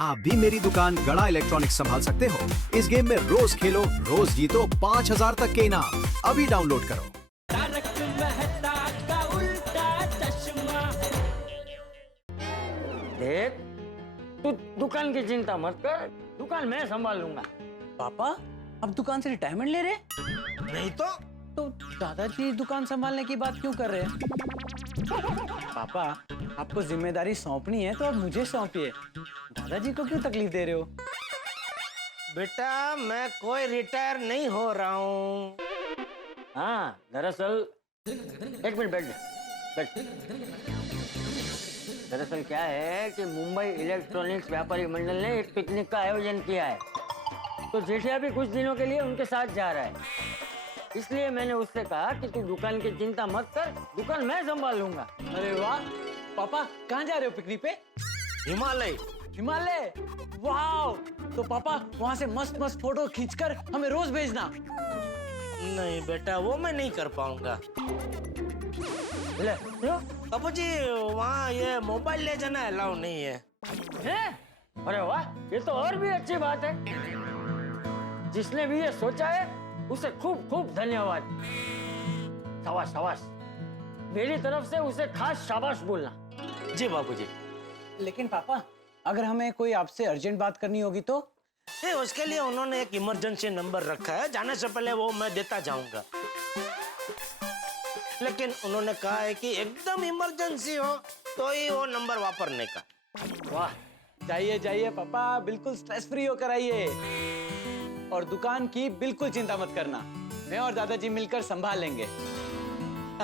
आप भी मेरी दुकान गड़ा इलेक्ट्रॉनिक्स संभाल सकते हो। इस गेम में रोज खेलो, रोज जीतो 5,000 तक के इनाम। अभी डाउनलोड करो। तारक मेहता का उल्टा चश्मा। देख, तू दुकान की चिंता मत कर, दुकान मैं संभाल लूंगा। पापा अब दुकान से रिटायरमेंट ले रहे? नहीं तो दादाजी दुकान संभालने की बात क्यों कर रहे हैं? पापा आपको जिम्मेदारी सौंपनी है तो अब मुझे सौंपिए, दादाजी को क्यों तकलीफ दे रहे हो? बेटा मैं कोई रिटायर नहीं हो रहा हूँ। हाँ, दरअसल एक मिनट बैठ जा, बैठ। दरअसल क्या है कि मुंबई इलेक्ट्रॉनिक्स व्यापारी मंडल ने एक पिकनिक का आयोजन किया है, तो जेठिया भी कुछ दिनों के लिए उनके साथ जा रहा है। इसलिए मैंने उससे कहा कि तू दुकान की चिंता मत कर, दुकान मैं संभाल लूंगा। अरे वाह पापा, कहाँ जा रहे हो पिकनिक पे? हिमालय। हिमालय, वाह! तो पापा वहाँ से मस्त मस्त फोटो खींचकर हमें रोज भेजना। नहीं बेटा वो मैं नहीं कर पाऊंगा। ले, क्यों? बाबू जी वहाँ ये मोबाइल ले जाना अलाउ नहीं है। है? अरे वाह, ये तो और भी अच्छी बात है। जिसने भी ये सोचा है उसे खूब खूब धन्यवाद। शाबाश शाबाश, मेरी तरफ से उसे खास शाबाश बोलना। जी बाबू जी। लेकिन पापा अगर हमें कोई आपसे अर्जेंट बात करनी होगी तो? उसके लिए उन्होंने एक इमरजेंसी नंबर रखा है, जाने से पहले वो मैं देता जाऊंगा। लेकिन उन्होंने कहा है कि एकदम इमरजेंसी हो तो ही वो नंबर वापरने का। वाह, जाइए जाइए पापा, बिल्कुल स्ट्रेस फ्री होकर आइए और दुकान की बिल्कुल चिंता मत करना, मैं और दादाजी मिलकर संभाल लेंगे।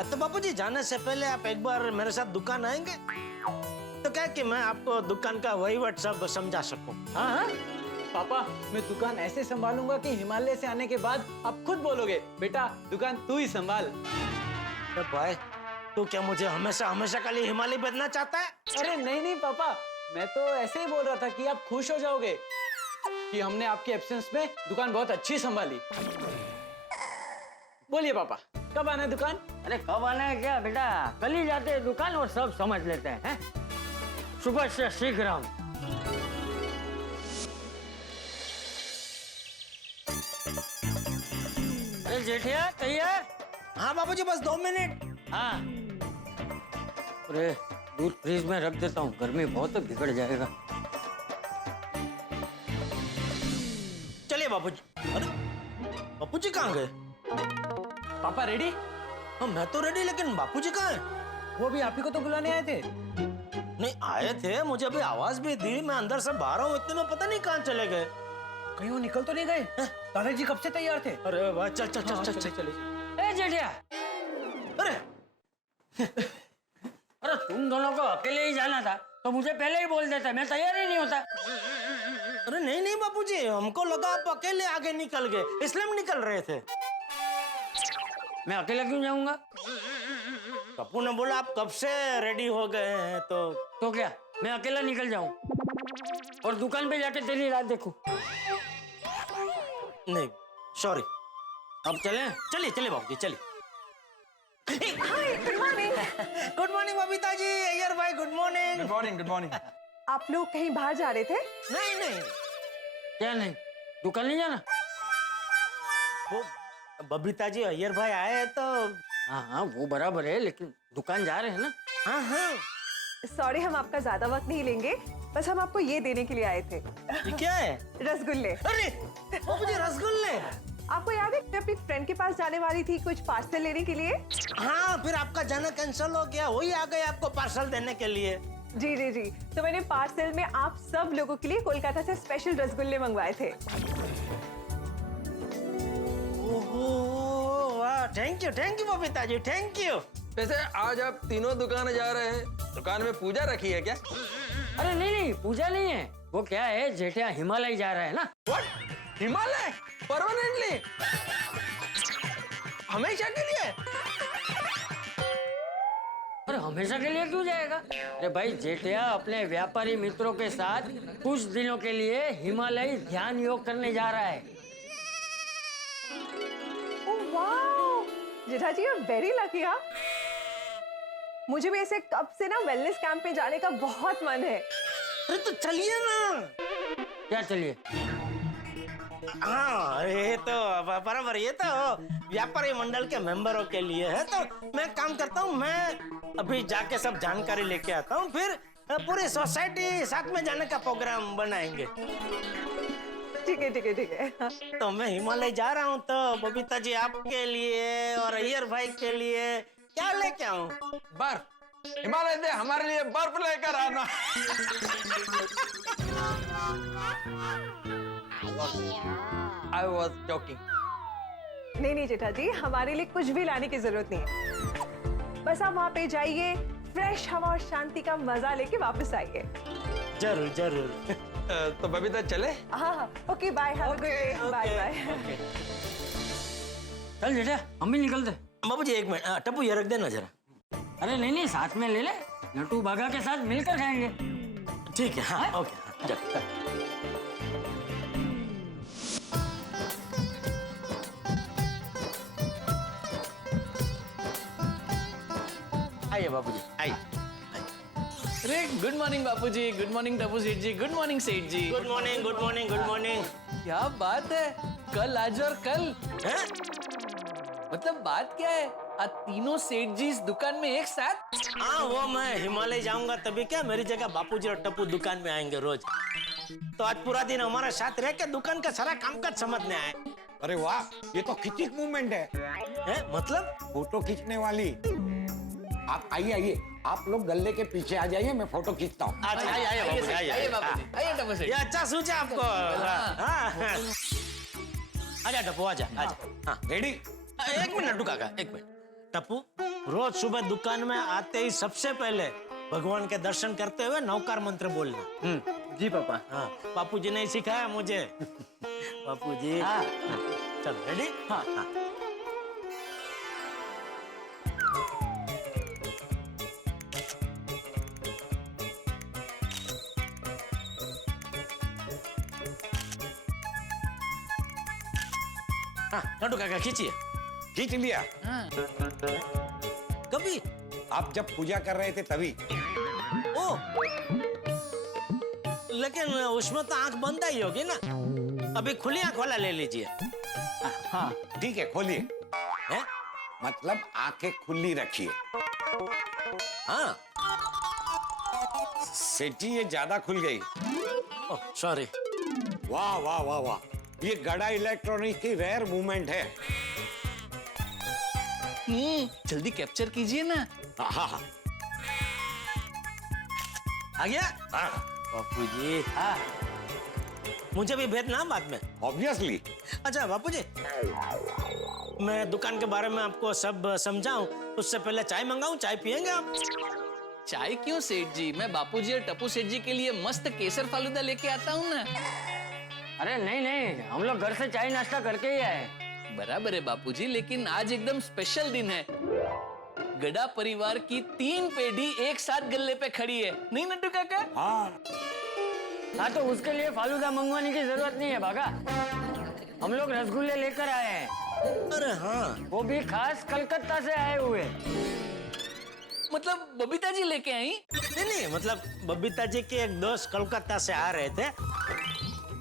तो बापू जी जाने से पहले आप एक बार मेरे साथ दुकान आएंगे तो क्या कि मैं आपको दुकान का वहीवट सब समझा सकूं। हाँ हाँ पापा, मैं दुकान ऐसे संभालूंगा कि हिमालय से आने के बाद आप खुद बोलोगे बेटा दुकान तू ही संभाल। तो भाई तू क्या मुझे हमेशा हमेशा के लिए हिमालय भेजना चाहता है? अरे नहीं नहीं पापा, मैं तो ऐसे ही बोल रहा था कि आप खुश हो जाओगे कि हमने आपके एब्सेंस में दुकान बहुत अच्छी संभाली। बोलिए पापा, कब आना है दुकान? अरे कब आना है क्या बेटा, कल ही जाते हैं दुकान और सब समझ लेते हैं। सुबह से शीघ्रम। अरे जेठिया तैयार? हाँ बाबू जी बस 2 मिनट। हाँ। अरे दूध फ्रीज में रख देता हूँ, गर्मी बहुत बिगड़ जाएगा। चलिए बाबू जी। अरे बापू जी कहाँ गए? पापा रेडी? हाँ मैं तो रेडी, लेकिन बापू जी कहाँ हैं? वो भी आप ही को तो बुलाने आए थे। नहीं आए थे, मुझे अभी आवाज भी दी, मैं अंदर से बाहर हूँ, इतने में पता नहीं कहाँ चले गए। कहीं वो निकल तो नहीं गए? दादाजी कब से तैयार थे? अरे भाई चल चल चल हाँ, चल चलिए, चल। चलिए। ए जेठिया, अरे अरे तुम दोनों को अकेले ही जाना था तो मुझे पहले ही बोल देते, मैं तैयार ही नहीं होता। अरे नहीं नहीं बापू जी, हमको लगा आप अकेले आगे निकल गए, इसलिए हम निकल रहे थे। मैं अकेला क्यों जाऊंगा? पप्पू ने बोला आप कब से रेडी हो गए हैं तो क्या मैं अकेला निकल जाऊं और दुकान पे जाके तेरी रात देखूं? नहीं सॉरी। अब चलें? चलिए चलिए बाबू जी चलिए। Good morning. Good morning Babita ji, Iyer भाई good morning. Good morning, good morning. आप लोग कहीं बाहर जा रहे थे? नहीं नहीं क्या नहीं, दुकान नहीं जाना? वो बबीता जी अय्यर भाई आए हैं तो। हाँ हाँ वो बराबर है, लेकिन दुकान जा रहे हैं ना। हाँ हाँ। सॉरी, हम आपका ज्यादा वक्त नहीं लेंगे, बस हम आपको ये देने के लिए आए थे। ये क्या है? रसगुल्ले। अरे बाबू जी रसगुल्ले। आपको याद है मैं अपनी फ्रेंड के पास जाने वाली थी कुछ पार्सल लेने के लिए? हाँ फिर आपका जाना कैंसिल हो गया, वही आ गए आपको पार्सल देने के लिए। जी जी जी, तो मैंने पार्सल में आप सब लोगों के लिए कोलकाता से स्पेशल रसगुल्ले मंगवाए थे। ओहो वाह, thank you Babita ji, thank you. वैसे आज आप तीनों दुकान जा रहे हैं, दुकान में पूजा रखी है क्या? अरे नहीं नहीं, पूजा नहीं है, वो क्या है जेठिया हिमालय जा रहा है ना। What? हिमालय? परमानेंटली? हमेशा के लिए? अरे हमेशा के लिए क्यों जाएगा? अरे भाई जेठिया अपने व्यापारी मित्रों के साथ कुछ दिनों के लिए हिमालय ध्यान योग करने जा रहा है। ओह वाह, जेठा जी यू आर वेरी लकी। हाँ, मुझे भी ऐसे कब से ना वेलनेस कैंप में जाने का बहुत मन है। अरे तो चलिए ना। क्या चलिए? हाँ ये तो बराबर, ये तो व्यापारी मंडल के मेंबरों के लिए है। तो मैं काम करता हूँ, मैं अभी जाके सब जानकारी लेके आता हूँ, फिर पूरी सोसाइटी साथ में जाने का प्रोग्राम बनाएंगे। ठीक है ठीक है ठीक है। तो मैं हिमालय जा रहा हूँ, तो बबीता जी आपके लिए और अय्यर भाई के लिए क्या लेके आऊँ? बर्फ, हिमालय से हमारे लिए बर्फ लेकर आना। I was joking. नहीं नहीं जेठा जी, हमारे लिए कुछ भी लाने की जरूरत नहीं है। बस आप वहाँ पे जाइए, फ्रेश हवा और शांति का मजा लेके वापस आइए। जरूर जरूर। तो बबीता चले? हाँ हाँ, okay bye, have a good day, bye bye. चल जेठा, हम भी निकलते। बाबू जी एक मिनट, टप्पू ये रख देना जरा। अरे नहीं, साथ में ले ले, नटू बागा के साथ मिलकर खाएंगे। ठीक है, हाँ ओके, हाँ, चल। आइए बाबूजी, आइए। अरे good morning Bapuji, good morning Tappu सेठ जी, गुड मॉर्निंग सेठ जी। Good morning, good morning, good morning. क्या बात है, कल आज और कल हैं? मतलब बात क्या है, आज तीनों सेठ जी इस दुकान में एक साथ? हाँ वो मैं हिमालय जाऊंगा तभी क्या, मेरी जगह बापूजी और टप्पू दुकान में आएंगे रोज। तो आज पूरा दिन हमारे साथ रह के दुकान का सारा कामकाज समझने आए। अरे वाह, ये तो खिंचिक मूवमेंट है। मतलब? फोटो खींचने वाली। आप आइए आइए, आप लोग गल्ले के पीछे आ जाइए, मैं फोटो खींचता हूँ। अच्छा आइए बाबूजी, आइए बापूजी, आइए टप्पू सेठ। ये अच्छा सूझा आपको। हाँ। आजा टप्पू, आजा आजा। हाँ रेडी? एक मिनट रुका, एक मिनट। टप्पू, रोज सुबह दुकान में आते ही सबसे पहले भगवान के दर्शन करते हुए नौकार मंत्र बोलना। जी पापा। हाँ, बापूजी ने सिखाया मुझे। बापूजी। हाँ। चल रेडी? हाँ हाँ। हाँ, नटू काका खींचिए। खींच लिया। कभी? आप जब पूजा कर रहे थे तभी। ओ, लेकिन उसमें तो आंख बंद ही होगी ना। अभी खुली आंख वाला ले लीजिए। हाँ ठीक है, खोलिए। हैं? मतलब आंखें खुली रखिए। हाँ। सेठ जी ये ज्यादा खुल गई। Oh sorry. वाह वाह वाह वाह, ये गड़ा इलेक्ट्रॉनिक की रेयर मूवमेंट है। जल्दी कैप्चर कीजिए ना। हाँ हाँ आ गया? हाँ, बापूजी। हाँ। मुझे भी भेजना बाद में। ऑब्वियसली। अच्छा बापूजी, मैं दुकान के बारे में आपको सब समझाऊं, उससे पहले चाय मंगाऊं, चाय पियेंगे आप? चाय क्यों सेठ जी, मैं बापूजी और टप्पू सेठ जी के लिए मस्त केसर फालूदा लेके आता हूँ ना। अरे नहीं, हम लोग घर से चाय नाश्ता करके ही आए। बराबर है बापूजी, लेकिन आज एकदम स्पेशल दिन है। गड़ा परिवार की 3 पीढ़ी एक साथ गल्ले पे खड़ी है, नहीं नट्टू काका? हाँ तो उसके लिए फालूदा मंगवाने की जरूरत नहीं है भागा। हम लोग रसगुल्ले लेकर आए हैं। अरे हाँ, वो भी खास कलकत्ता से आए हुए। मतलब बबीता जी लेके आई? नहीं मतलब बबीता जी के एक दोस्त कोलकाता से आ रहे थे,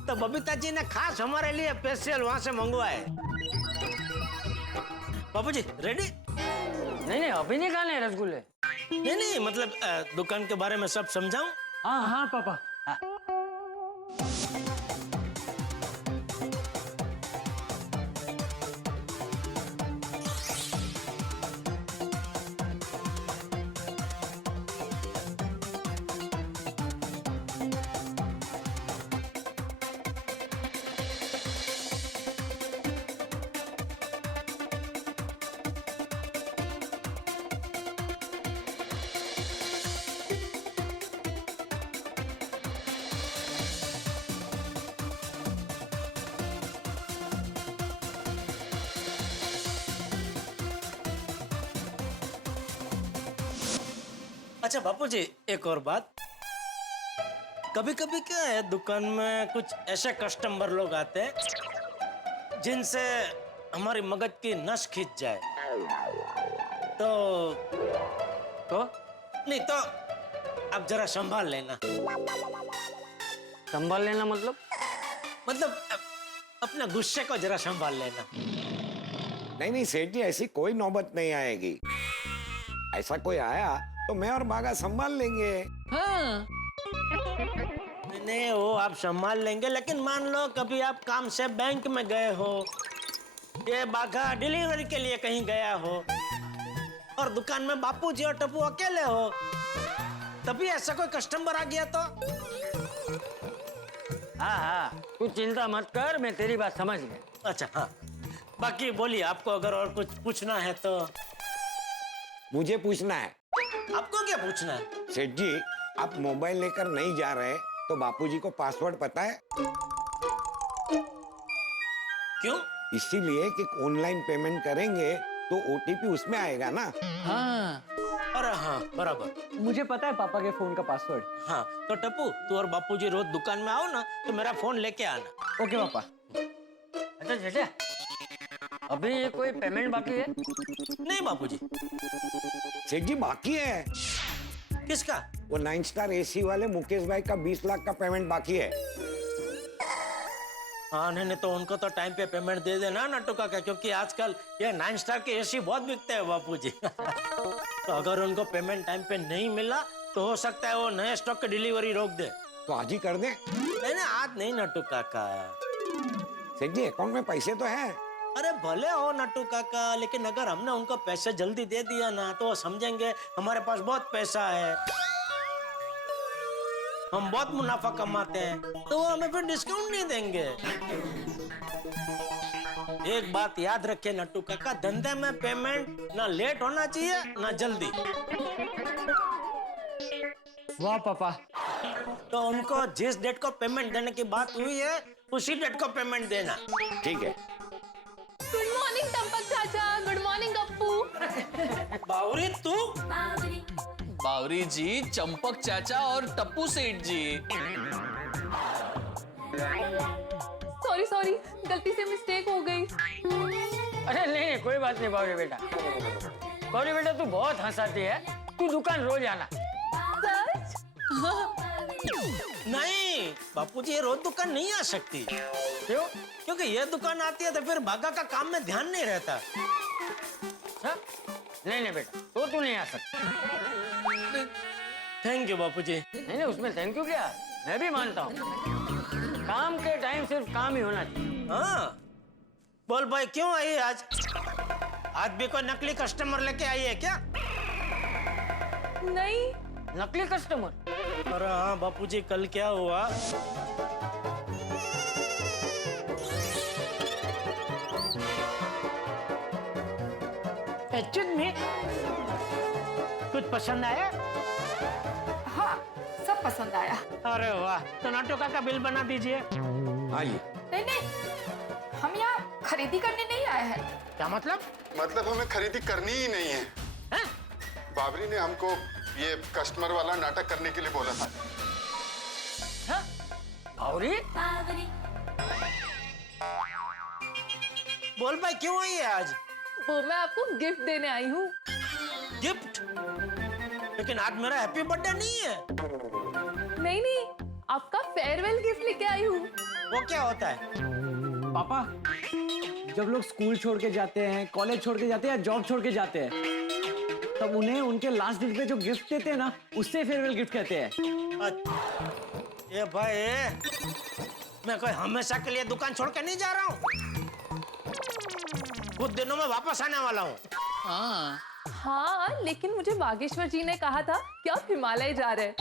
तो बबीता जी ने खास हमारे लिए स्पेशल वहां से मंगवाए। बाबूजी रेडी? नहीं अभी नहीं खाने हैं रसगुल्ले। नहीं मतलब दुकान के बारे में सब समझाऊं? हाँ पापा। हाँ। अच्छा बापूजी, एक और बात। कभी कभी क्या है, दुकान में कुछ ऐसे कस्टमर लोग आते हैं जिनसे हमारी मगज की नस खींच जाए। तो नहीं तो आप जरा संभाल लेना। संभाल लेना मतलब? मतलब अपने गुस्से को जरा संभाल लेना। नहीं नहीं सेठ जी, ऐसी कोई नौबत नहीं आएगी। ऐसा कोई आया तो मैं और बागा संभाल लेंगे। हाँ। नहीं वो आप संभाल लेंगे, लेकिन मान लो कभी आप काम से बैंक में गए हो, ये बाघा डिलीवरी के लिए कहीं गया हो और दुकान में बापूजी और टप्पू अकेले हो, तभी ऐसा कोई कस्टमर आ गया तो? हाँ हाँ, तू चिंता मत कर, मैं तेरी बात समझ गया। अच्छा हाँ, बाकी बोलिए, आपको अगर और कुछ पूछना है तो। मुझे पूछना है। आपको क्या पूछना है? सेठ जी, आप मोबाइल लेकर नहीं जा रहे तो बापूजी को पासवर्ड पता है? क्यों? इसीलिए कि ऑनलाइन पेमेंट करेंगे तो ओटीपी उसमें आएगा ना। हाँ, अरे हाँ बराबर। मुझे पता है पापा के फोन का पासवर्ड। हाँ तो टप्पू, तू और बापूजी रोज दुकान में आओ ना तो मेरा फोन लेके आना। ओके पापा। अच्छा जेठा, अभी कोई पेमेंट बाकी है? नहीं बापूजी। सेठ जी बाकी है। किसका? वो 9 स्टार एसी वाले मुकेश भाई का 20 लाख का पेमेंट बाकी है। हाँ नहीं तो उनको तो टाइम पे पेमेंट दे देना नट्टू काका, क्योंकि आजकल ये 9 स्टार के एसी बहुत बिकते हैं बापूजी। तो अगर उनको पेमेंट टाइम पे नहीं मिला तो हो सकता है वो नए स्टॉक की डिलीवरी रोक दे। तो आज ही कर दे। नहीं आज नहीं नट्टू काका। सेठ जी अकाउंट में पैसे तो हैं। अरे भले हो नट्टू काका, लेकिन अगर हमने उनको पैसे जल्दी दे दिया ना तो वो समझेंगे हमारे पास बहुत पैसा है, हम बहुत मुनाफा कमाते हैं, तो वो हमें फिर डिस्काउंट नहीं देंगे। एक बात याद रखे नट्टू काका, धंधे में पेमेंट ना लेट होना चाहिए ना जल्दी। वाह पापा। तो उनको जिस डेट को पेमेंट देने की बात हुई है उसी डेट को पेमेंट देना। ठीक है। गुड मॉर्निंग टम्पक चाचा, गुड मॉर्निंग अप्पू। बावरी तू? बावरी जी, चंपक चाचा और टप्पू सेठ जी। सॉरी सॉरी, गलती से मिस्टेक हो गई। अरे नहीं कोई बात नहीं बावरी बेटा। बावरी बेटा तू बहुत हंसाती है, तू दुकान रोज आना। सच? नहीं बापूजी, ये रोज दुकान नहीं आ सकती। क्यों? क्योंकि ये दुकान आती है तो फिर बागा का काम में ध्यान नहीं रहता। हाँ? नहीं बेटा, तो तू नहीं आ सकता। थैंक यू बापूजी। नहीं उसमें थैंक यू क्या, मैं भी मानता हूँ। काम के टाइम सिर्फ काम ही होना चाहिए। हाँ बोल भाई, क्यों आई आज? आज भी कोई नकली कस्टमर लेके आई है क्या? नहीं। नकली कस्टमर? अरे हाँ बापूजी, कल क्या हुआ, में कुछ पसंद आया? हाँ, सब पसंद आया। अरे वाह, तो नाटो का बिल बना दीजिए। हाँ जी। नहीं नहीं, हम यहाँ खरीदी करने नहीं आए हैं। क्या मतलब? मतलब हमें खरीदी करनी ही नहीं है। हैं? बाबरी ने हमको ये कस्टमर वाला नाटक करने के लिए बोला था। हाँ? बावरी? बोल भाई, क्यों आई है आज? वो मैं आपको गिफ्ट देने आई हूँ। गिफ्ट? लेकिन आज मेरा हैप्पी बर्थडे नहीं है। नहीं नहीं, आपका फेयरवेल गिफ्ट लेके आई हूँ। वो क्या होता है? पापा, जब लोग स्कूल छोड़ के जाते हैं, कॉलेज छोड़ के जाते हैं या जॉब छोड़ के जाते हैं, तब उन्हें उनके लास्ट दिन पे जो गिफ्ट देते हैं ना, उससे फेयरवेल गिफ्ट कहते हैं। ये भाई, मैं कोई हमेशा के लिए दुकान छोड़ के नहीं जा रहा हूँ, कुछ दिनों में वापस आने वाला हूँ। हाँ, हाँ, लेकिन मुझे बागेश्वर जी ने कहा था कि आप हिमालय जा रहे हैं,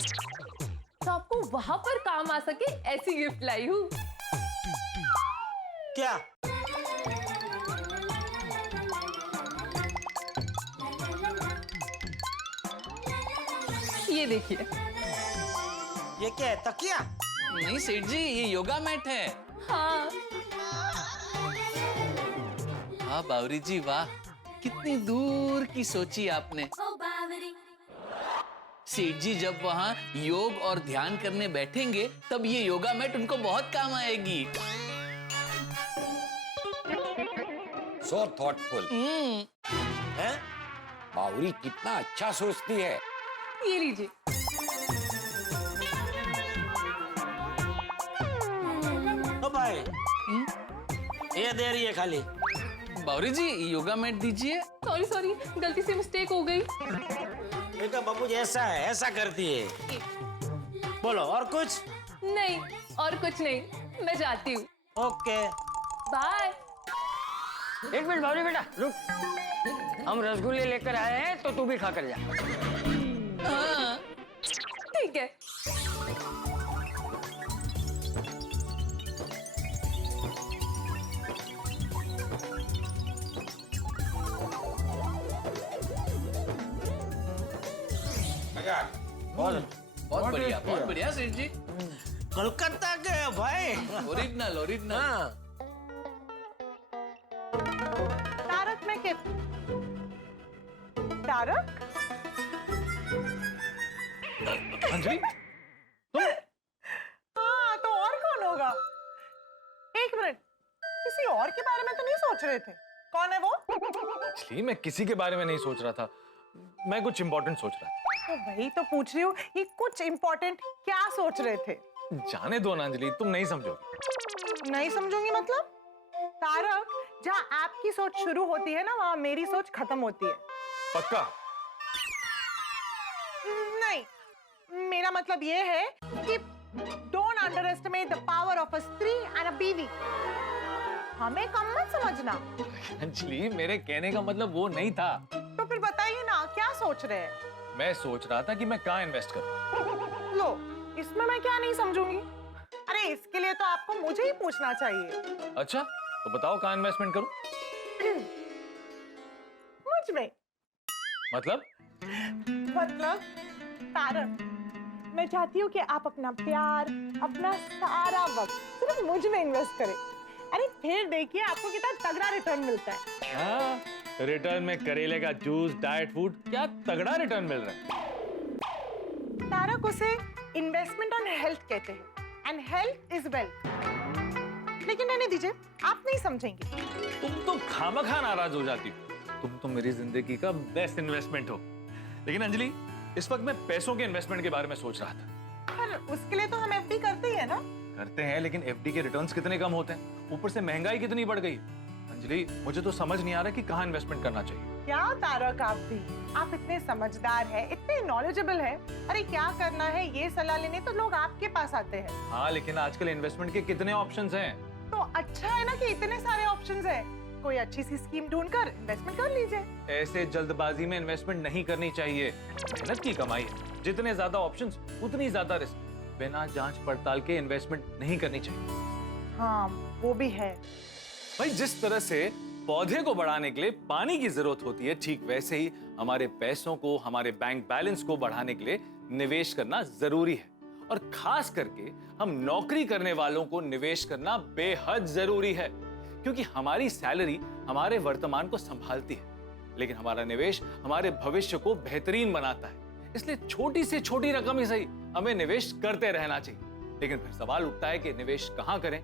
तो आपको वहां पर काम आ सके ऐसी गिफ्ट लाई हूँ। क्या? ये देखिए। ये क्या है, तकिया? नहीं सेठ जी, ये योगा मैट है। हाँ। हाँ बावरी जी, वाह, कितनी दूर की सोची आपने। सेठ जी जब वहाँ योग और ध्यान करने बैठेंगे तब ये योगा मैट उनको बहुत काम आएगी। सो थॉटफुल। है? बावरी कितना अच्छा सोचती है। ये लीजिए। तो भाई, ये दे रही है खाली। बावरी जी योगा मैट दीजिए। सॉरी सॉरी, गलती से मिस्टेक हो गई। बेटा बाबू जी ऐसा है, ऐसा करती है। बोलो और कुछ? नहीं और कुछ नहीं, मैं जाती हूँ। Okay bye. एक मिनट बावरी बेटा रुक, हम रसगुल्ले लेकर आए हैं तो तू भी खा कर जा। हाँ। ठीक है। बहुत बढ़िया सेठ जी। कोलकाता के भाई। Original original. हाँ। तारक में के तारक अंजलि हाँ तो और कौन होगा? एक मिनट, किसी और के बारे में तो नहीं सोच रहे थे? कौन है वो? एक्चुअली मैं किसी के बारे में नहीं सोच रहा था, मैं कुछ इंपॉर्टेंट सोच रहा था। तो वही तो पूछ रही हूँ, ये कुछ इम्पोर्टेंट क्या सोच रहे थे? जाने दो ना अंजलि, तुम नहीं समझोगी। नहीं समझूंगी मतलब? तारक, जहाँ आपकी सोच शुरू होती है ना, वहाँ मेरी सोच खत्म होती है। पक्का? नहीं, मेरा मतलब ये है कि don't underestimate the power of a स्त्री एंड अ बीवी। हमें कम मत समझना। अंजलि मेरे कहने का मतलब वो नहीं था। तो फिर बताइए ना, क्या सोच रहे हैं? मैं सोच रहा था कि मैं कहाँ इन्वेस्ट करूं। लो, इसमें मैं क्या नहीं समझूंगी? अरे इसके लिए तो आपको मुझे ही पूछना चाहिए। अच्छा तो बताओ कहाँ इन्वेस्टमेंट करूं? मुझ में। मतलब तारक, मैं चाहती हूँ कि आप अपना प्यार, अपना सारा वक्त सिर्फ मुझ में इन्वेस्ट करें। अरे फिर देखिए आपको कितना तगड़ा रिटर्न मिलता है। हाँ, रिटर्न में करेले का जूस, डाइट फूड, क्या तगड़ा रिटर्न मिल रहा है। तारक, उसे इन्वेस्टमेंट ऑन हेल्थ कहते हैं एंड हेल्थ इज वेल्थ। लेकिन रहने दीजिए, आप नहीं समझेंगे। तुम तो खामखा नाराज हो जाती हो। तुम तो मेरी जिंदगी का बेस्ट इन्वेस्टमेंट हो। लेकिन अंजलि, इस वक्त मैं पैसों के इन्वेस्टमेंट के बारे में सोच रहा था। पर उसके लिए तो हम एफडी करते ही है ना। करते हैं, लेकिन एफडी के रिटर्न्स कितने कम होते हैं, ऊपर से महंगाई कितनी बढ़ गई। अंजलि, मुझे तो समझ नहीं आ रहा कि कहाँ इन्वेस्टमेंट करना चाहिए। क्या तारक, आप इतने समझदार हैं, इतने नॉलेजेबल हैं। अरे क्या करना है ये सलाह लेने तो लोग आपके पास आते हैं। हाँ, लेकिन आजकल इन्वेस्टमेंट के कितने ऑप्शंस हैं। तो अच्छा है ना कि इतने सारे ऑप्शंस हैं। कोई अच्छी सी स्कीम ढूंढकर इन्वेस्टमेंट कर लीजिए। ऐसे जल्दबाजी में इन्वेस्टमेंट नहीं करनी चाहिए। मेहनत की कमाई है, जितने ज्यादा ऑप्शंस उतनी ज्यादा रिस्क। बिना जांच पड़ताल के इन्वेस्टमेंट नहीं करनी चाहिए। हाँ वो भी है भाई। जिस तरह से पौधे को बढ़ाने के लिए पानी की जरूरत होती है, ठीक वैसे ही हमारे पैसों को, हमारे बैंक बैलेंस को बढ़ाने के लिए निवेश करना जरूरी है। और खास करके हम नौकरी करने वालों को निवेश करना बेहद जरूरी है, क्योंकि हमारी सैलरी हमारे वर्तमान को संभालती है, लेकिन हमारा निवेश हमारे भविष्य को बेहतरीन बनाता है। इसलिए छोटी से छोटी रकम ही सही, हमें निवेश करते रहना चाहिए। लेकिन फिर सवाल उठता है कि निवेश कहां करें।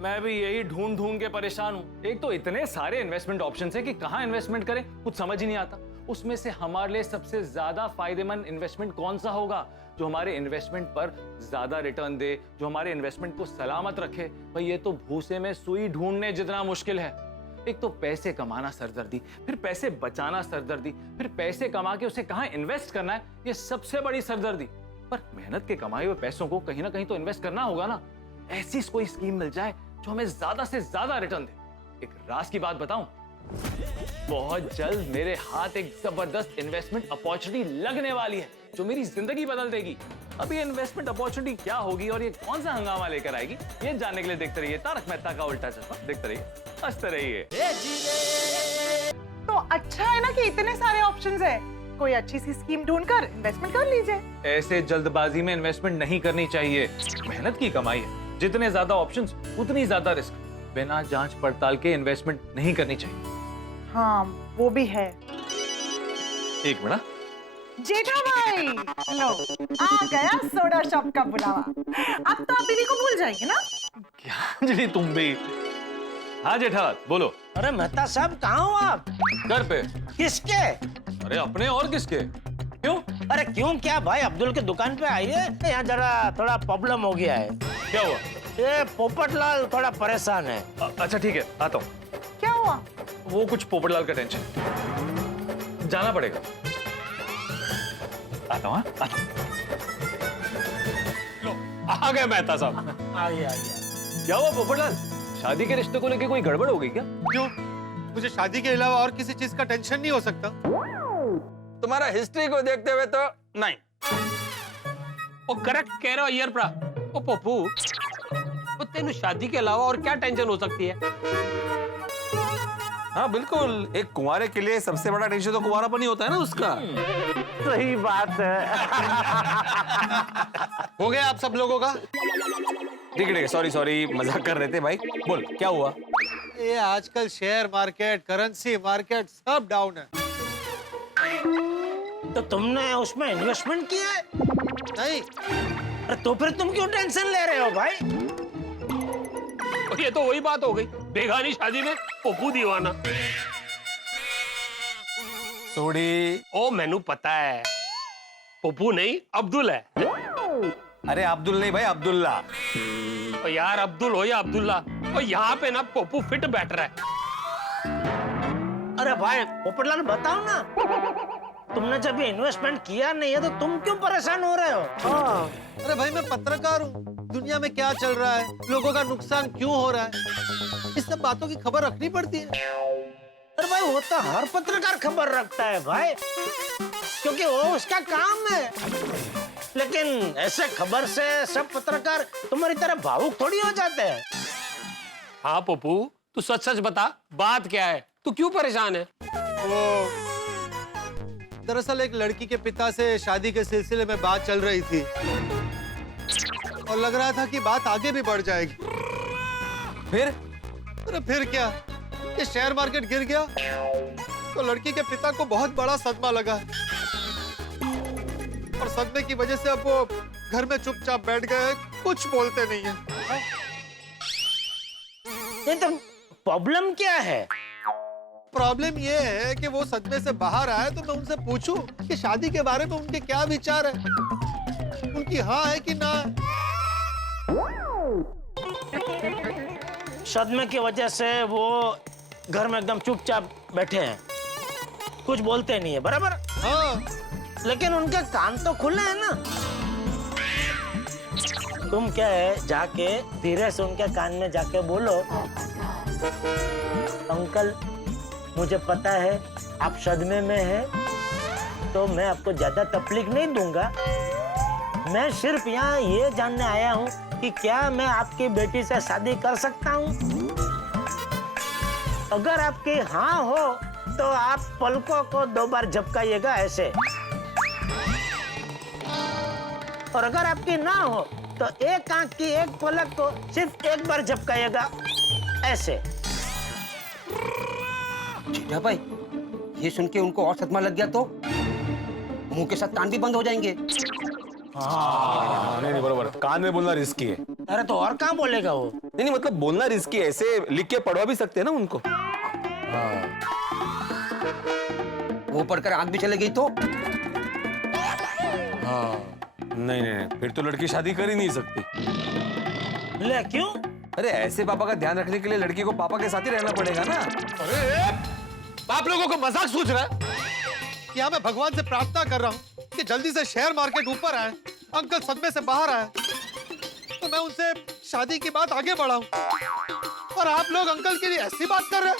मैं भी यही ढूंढ ढूंढ के परेशान हूं। एक तो इतने सारे इन्वेस्टमेंट ऑप्शंस है कि कहां इन्वेस्टमेंट करें, कुछ समझ ही नहीं आता। उसमें से हमारे लिए सबसे ज्यादा फायदेमंद इन्वेस्टमेंट कौन सा होगा, जो हमारे इन्वेस्टमेंट पर ज्यादा रिटर्न दे, जो हमारे इन्वेस्टमेंट को सलामत रखे। भाई ये तो भूसे में सुई ढूंढने जितना मुश्किल है। एक तो पैसे कमाना सरदर्दी, फिर पैसे बचाना सरदर्दी, फिर पैसे कमा के उसे कहां इन्वेस्ट करना है, ये सबसे बड़ी सरदर्दी। पर मेहनत के कमाए हुए पैसों को कहीं ना कहीं तो इन्वेस्ट करना होगा ना। ऐसी कोई स्कीम मिल जाए जो हमें ज्यादा से ज्यादा रिटर्न दे। एक राज की बात बताऊं, बहुत जल्द मेरे हाथ एक जबरदस्त इन्वेस्टमेंट अपॉर्चुनिटी लगने वाली है, जो मेरी जिंदगी बदल देगी। अब ये इन्वेस्टमेंट अपॉर्चुनिटी क्या होगी और ये कौन सा हंगामा लेकर आएगी, ये जानने के लिए देखते रहिए तारक मेहता का उल्टा चश्मा। देखते रहिए, हंसते रहिए। तो अच्छा है ना कि इतने सारे ऑप्शंस है। कोई अच्छी सी स्कीम ढूंढकर इन्वेस्टमेंट कर लीजिए। ऐसे जल्दबाजी में इन्वेस्टमेंट नहीं करनी चाहिए। मेहनत की कमाई है, जितने ज्यादा ऑप्शंस उतनी ज्यादा रिस्क। बिना जांच पड़ताल के इन्वेस्टमेंट नहीं करनी चाहिए। हाँ वो भी है। एक मिनट। जेठा भाई, लो आ गया सोडा शॉप का बुलावा। अब तो आप बीवी को भूल जाएंगे ना। क्या अंजलि, तुम भी? हाँ जेठा बोलो। अरे मेहता साहब कहाँ हो आप? घर पे। किसके? अरे अपने और किसके? क्यों? अरे क्यों क्या भाई, अब्दुल के दुकान पे आइए, यहाँ जरा थोड़ा प्रॉब्लम हो गया है। क्या हुआ? ये पोपटलाल थोड़ा परेशान है। अच्छा ठीक है, आता हूँ। क्या हुआ? वो कुछ पोपटलाल का टेंशन, जाना पड़ेगा। आता हूँ, आता हूँ। आ गए मेहता साहब। आ गया। क्या हुआ पोपटलाल, शादी के रिश्ते को लेके कोई गड़बड़ हो गई क्या? क्यों? मुझे शादी के अलावा और किसी चीज का टेंशन नहीं हो सकता? तुम्हारा हिस्ट्री को देखते हुए तो नहीं। वो करेक्ट कह रहे हो यार प्रा। ओ पप्पू, वो तेनु शादी के अलावा और क्या टेंशन हो सकती है? हाँ बिल्कुल, एक कुंवारे के लिए सबसे बड़ा टेंशन तो कुंवारापन ही होता है ना उसका। सही बात है। हो गया आप सब लोगों का? ठीक है, सॉरी, मजाक कर रहे थे भाई। बोल क्या हुआ? ये आजकल शेयर मार्केट, करेंसी मार्केट सब डाउन है। तो तुमने उसमें इन्वेस्टमेंट किया है? नहीं। अरे तो फिर तुम क्यों टेंशन ले रहे हो भाई? और ये तो वही बात हो गई, बेगानी शादी में पप्पू दीवाना। सोडी। ओ मैनू पता है, पप्पू नहीं अब्दुल है। अरे अब्दुल नहीं भाई, अब्दुल्ला। और यार अब्दुल हो या अब्दुल्ला, और यहाँ पे ना पप्पू फिट बैठ रहा है। अरे भाई पोपटलाल बताओ ना, तुमने जब ये इन्वेस्टमेंट किया नहीं है तो तुम क्यों परेशान हो रहे हो? हाँ। अरे भाई मैं पत्रकार हूँ, दुनिया में क्या चल रहा है, लोगों का नुकसान क्यों हो रहा है, इस सब बातों की खबर रखनी पड़ती है। अरे भाई वो तो हर पत्रकार खबर रखता है भाई, क्योंकि वो उसका काम है। लेकिन ऐसे खबर से सब पत्रकार तुम्हारी तरह भावुक थोड़ी हो जाते हैं। हाँ पप्पू, तू सच सच बता, बात क्या है? तू क्यों परेशान है? वो दरअसल एक लड़की के पिता से शादी के सिलसिले में बात चल रही थी और लग रहा था कि बात आगे भी बढ़ जाएगी। फिर? अरे फिर क्या, ये शेयर मार्केट गिर गया तो लड़की के पिता को बहुत बड़ा सदमा लगा और सदमे की वजह से अब वो घर में चुपचाप बैठ गए, कुछ बोलते नहीं है। ये तो प्रॉब्लम क्या है? प्रॉब्लम ये है कि वो सदमे से बाहर आए तो मैं उनसे पूछूं कि शादी के बारे में उनके क्या विचार है, उनकी हाँ है कि ना। सदमे की वजह से वो घर में एकदम चुपचाप बैठे हैं, कुछ बोलते नहीं है, बराबर? हाँ। लेकिन उनके कान तो खुले हैं ना। तुम क्या है, जाके धीरे से उनके कान में जाके बोलो, अंकल मुझे पता है आप सदमे में हैं, तो मैं आपको ज्यादा तकलीफ नहीं दूंगा। मैं सिर्फ यहाँ ये जानने आया हूँ कि क्या मैं आपकी बेटी से शादी कर सकता हूँ। अगर आपकी हाँ हो तो आप पलकों को 2 बार झपकाइएगा ऐसे, और अगर आपकी ना हो तो एक आंख की एक पलक को सिर्फ 1 बार झपकाइएगा ऐसे। जीजा भाई, ये सुन के उनको और सदमा लग गया तो मुंह के साथ कान भी बंद हो जाएंगे। नहीं बरोबर, कान में बोलना रिस्की है। अरे तो और कहाँ बोलेगा वो? नहीं मतलब बोलना रिस्की है, ऐसे लिख के पढ़वा भी सकते हैं ना उनको। वो पढ़कर आंख भी चले गई तो? नहीं, फिर तो लड़की शादी कर ही नहीं सकती। ले क्यों? अरे ऐसे पापा का ध्यान रखने के लिए लड़की को पापा के साथ ही रहना पड़ेगा ना। अरे आप लोगों को मजाक सूझ रहा है? यहाँ मैं भगवान से प्रार्थना कर रहा हूँ कि जल्दी से शेयर मार्केट ऊपर आए, अंकल सदमे से बाहर आए, तो मैं उनसे शादी की बात आगे बढ़ाऊं, और आप लोग अंकल के लिए ऐसी बात कर रहे हैं।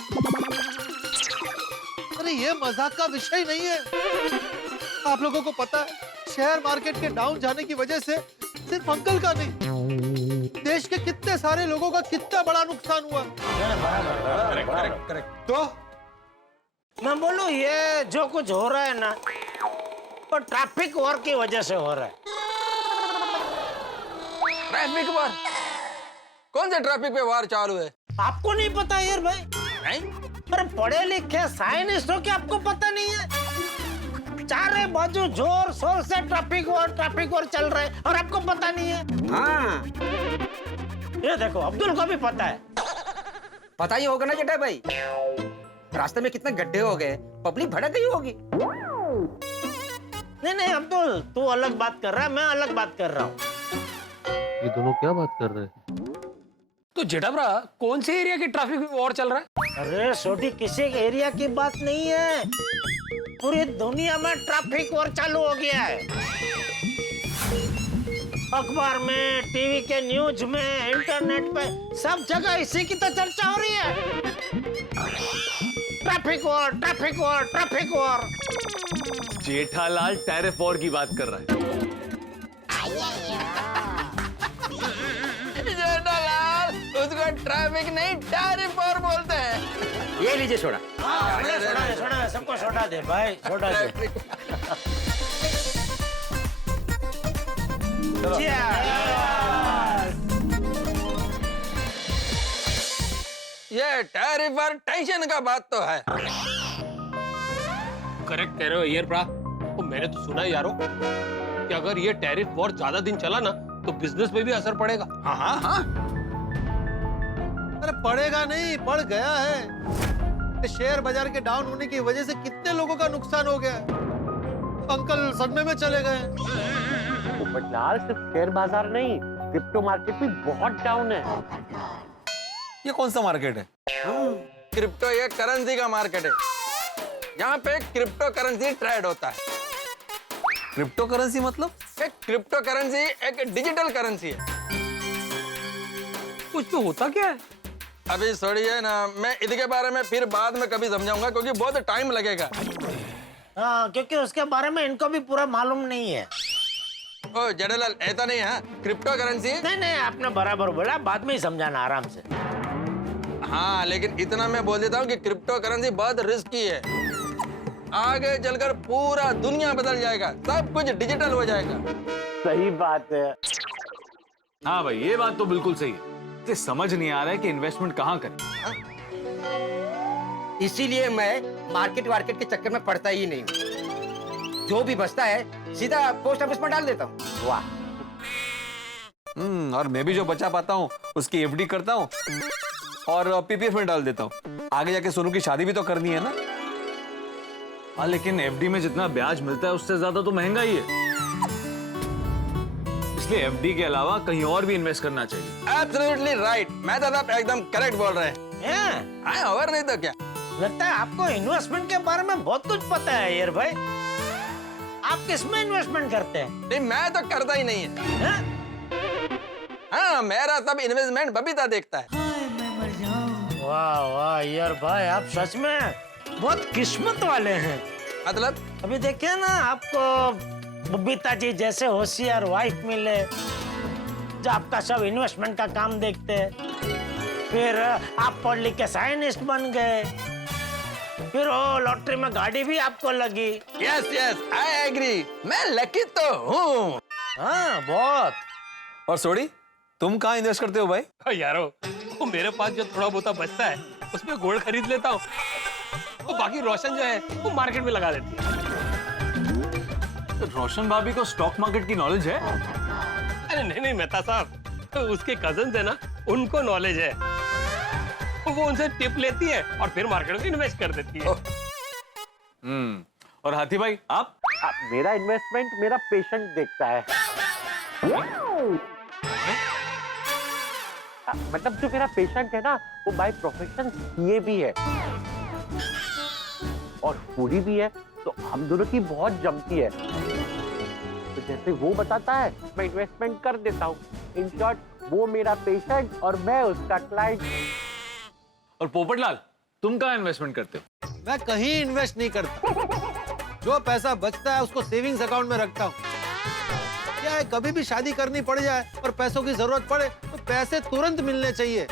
अरे ये मजाक का विषय नहीं है। आप लोगों को पता है शेयर मार्केट के डाउन जाने की वजह से सिर्फ अंकल का नहीं, देश के कितने सारे लोगों का कितना बड़ा नुकसान हुआ। करेक्ट। तो मैं बोलूं ये जो कुछ हो रहा है ना, वो ट्रैफिक वॉर की वजह से हो रहा है। ट्रैफिक वार? कौन से ट्रैफिक पे वार चालू है? आपको नहीं पता यार भाई? नहीं? अरे पढ़े लिखे साइंटिस्ट हो कि आपको पता नहीं है? चारे बाजू जोर शोर से ट्रैफिक वॉर चल रहा है और आपको पता नहीं है? हाँ। ये देखो अब्दुल को भी पता है। पता ही होगा ना जेठा भाई, रास्ते में कितने गड्ढे हो गए, पब्लिक भड़क गई होगी। नहीं अब्दुल, तू अलग बात कर रहा है, मैं अलग बात कर रहा हूँ। ये दोनों क्या बात कर रहे हैं? तो जेठाब्रा कौन से एरिया के ट्रैफिक में वॉर चल रहा है? अरे छोटी किसी एरिया की बात नहीं है, पूरी दुनिया में ट्रैफिक वॉर चालू हो गया है। अखबार में, टीवी के न्यूज में, इंटरनेट पे सब जगह इसी की तो चर्चा हो रही है। Traffic war, traffic war, traffic war. Jethalal tariff war की बात कर रहा है। जेठालाल, उसको ट्रैफिक नहीं टैरिफ वॉर बोलते हैं। ये लीजिए सोडा। सोडा सबको सोडा दे भाई, सोडा दे। ये टैरिफ और टेंशन का बात तो है। करेक्ट कह रहे हो अय्यर ब्रा। तो मैंने तो सुना है यारो कि अगर ये टैरिफ वॉर ज्यादा दिन चला ना तो बिजनेस पे भी असर पड़ेगा। हाँ हाँ हाँ। अरे पड़ेगा नहीं, पड़ गया है। शेयर बाजार के डाउन होने की वजह से कितने लोगों का नुकसान हो गया है। अंकल सदमे में चले गए। पोपटलाल, सिर्फ शेयर बाजार नहीं, क्रिप्टो मार्केट भी बहुत डाउन है। ये कौन सा मार्केट है? क्रिप्टो ये करेंसी का मार्केट है। यहाँ पे क्रिप्टो करेंसी ट्रेड होता है। क्रिप्टो करेंसी मतलब? क्रिप्टो करेंसी एक डिजिटल करेंसी है। कुछ तो होता क्या है? अभी छोड़िए ना, मैं इसके बारे में फिर बाद में कभी समझाऊंगा क्योंकि बहुत टाइम लगेगा। हाँ, क्योंकि उसके बारे में इनको भी पूरा मालूम नहीं है। ओ जेठालाल, ऐसा नहीं है। क्रिप्टो करेंसी नहीं, आपने बराबर बोला, बाद में ही समझाना आराम से। हाँ, लेकिन इतना मैं बोल देता हूँ कि क्रिप्टो करेंसी बहुत रिस्की है। आगे चलकर पूरा दुनिया बदल जाएगा, सब कुछ डिजिटल हो जाएगा। सही बात है। हाँ भाई, ये बात तो बिल्कुल सही है। तो समझ नहीं आ रहा है कि इन्वेस्टमेंट कहाँ करें। इसीलिए मैं मार्केट वार्केट के चक्कर में पड़ता ही नहीं हूँ। जो भी बचता है सीधा पोस्ट ऑफिस में डाल देता हूँ। वाह। और मैं भी जो बचा पाता हूँ उसकी एफडी करता हूँ और पीपीएफ में डाल देता हूँ। आगे जाके सोनू की शादी भी तो करनी है ना। हाँ, लेकिन एफडी में जितना ब्याज मिलता है उससे ज्यादा तो महंगा ही है। इसलिए एफडी के अलावा कहीं और भी इन्वेस्ट करना चाहिए। Absolutely right. मैं तो आप एकदम करेक्ट बोल रहे हैं। हाँ, और नहीं तो क्या। लगता है आपको इन्वेस्टमेंट के बारे में बहुत कुछ पता है यार भाई। आप किसमें इन्वेस्टमेंट करते हैं? नहीं, मैं तो करता ही नहीं है। हाँ, मेरा सब इन्वेस्टमेंट बबीता देखता है। वाह वाह यार भाई, आप सच में बहुत किस्मत वाले हैं। मतलब? अभी देखिए ना, आपको बबीता जी जैसे होशियार वाइफ मिले जो आपका सब इन्वेस्टमेंट का काम देखते हैं। फिर आप पढ़ लिख के साइंटिस्ट बन गए। फिर वो लॉटरी में गाड़ी भी आपको लगी। Yes yes, I agree. मैं लकी तो हूँ। हाँ, बहुत। और सोडी, तुम कहाँ इन्वेस्ट करते हो भाई? यारो, वो मेरे पास जो थोड़ा बहुत बचता है उसमें गोल्ड खरीद लेता हूँ। वो बाकी रोशन जो है वो मार्केट में लगा देती है। तो रोशन भाभी को स्टॉक मार्केट की नॉलेज है? अरे नहीं मेहता साहब, तो उसके कजन है ना, उनको नॉलेज है। वो उनसे टिप लेती है और फिर मार्केट में इन्वेस्ट कर देती है। और हाथी भाई, आप? मेरा इन्वेस्टमेंट मेरा पेशेंट देखता है। मतलब जो मेरा पेशेंट है ना, वो बाय प्रोफेशन सीए भी है और फूडी भी है, तो हम दोनों की बहुत जमती है। तो जैसे वो बताता है मैं इन्वेस्टमेंट कर देता हूँ। इन शॉर्ट, वो मेरा पेशेंट और मैं उसका क्लाइंट। और पोपटलाल, तुम कहाँ इन्वेस्टमेंट करते हो? मैं कहीं इन्वेस्ट नहीं करता। जो पैसा बचता है उसको सेविंग्स अकाउंट में रखता हूँ। क्या है, कभी भी शादी करनी पड़ जाए और पैसों की जरूरत पड़े तो पैसे तुरंत मिलने चाहिए।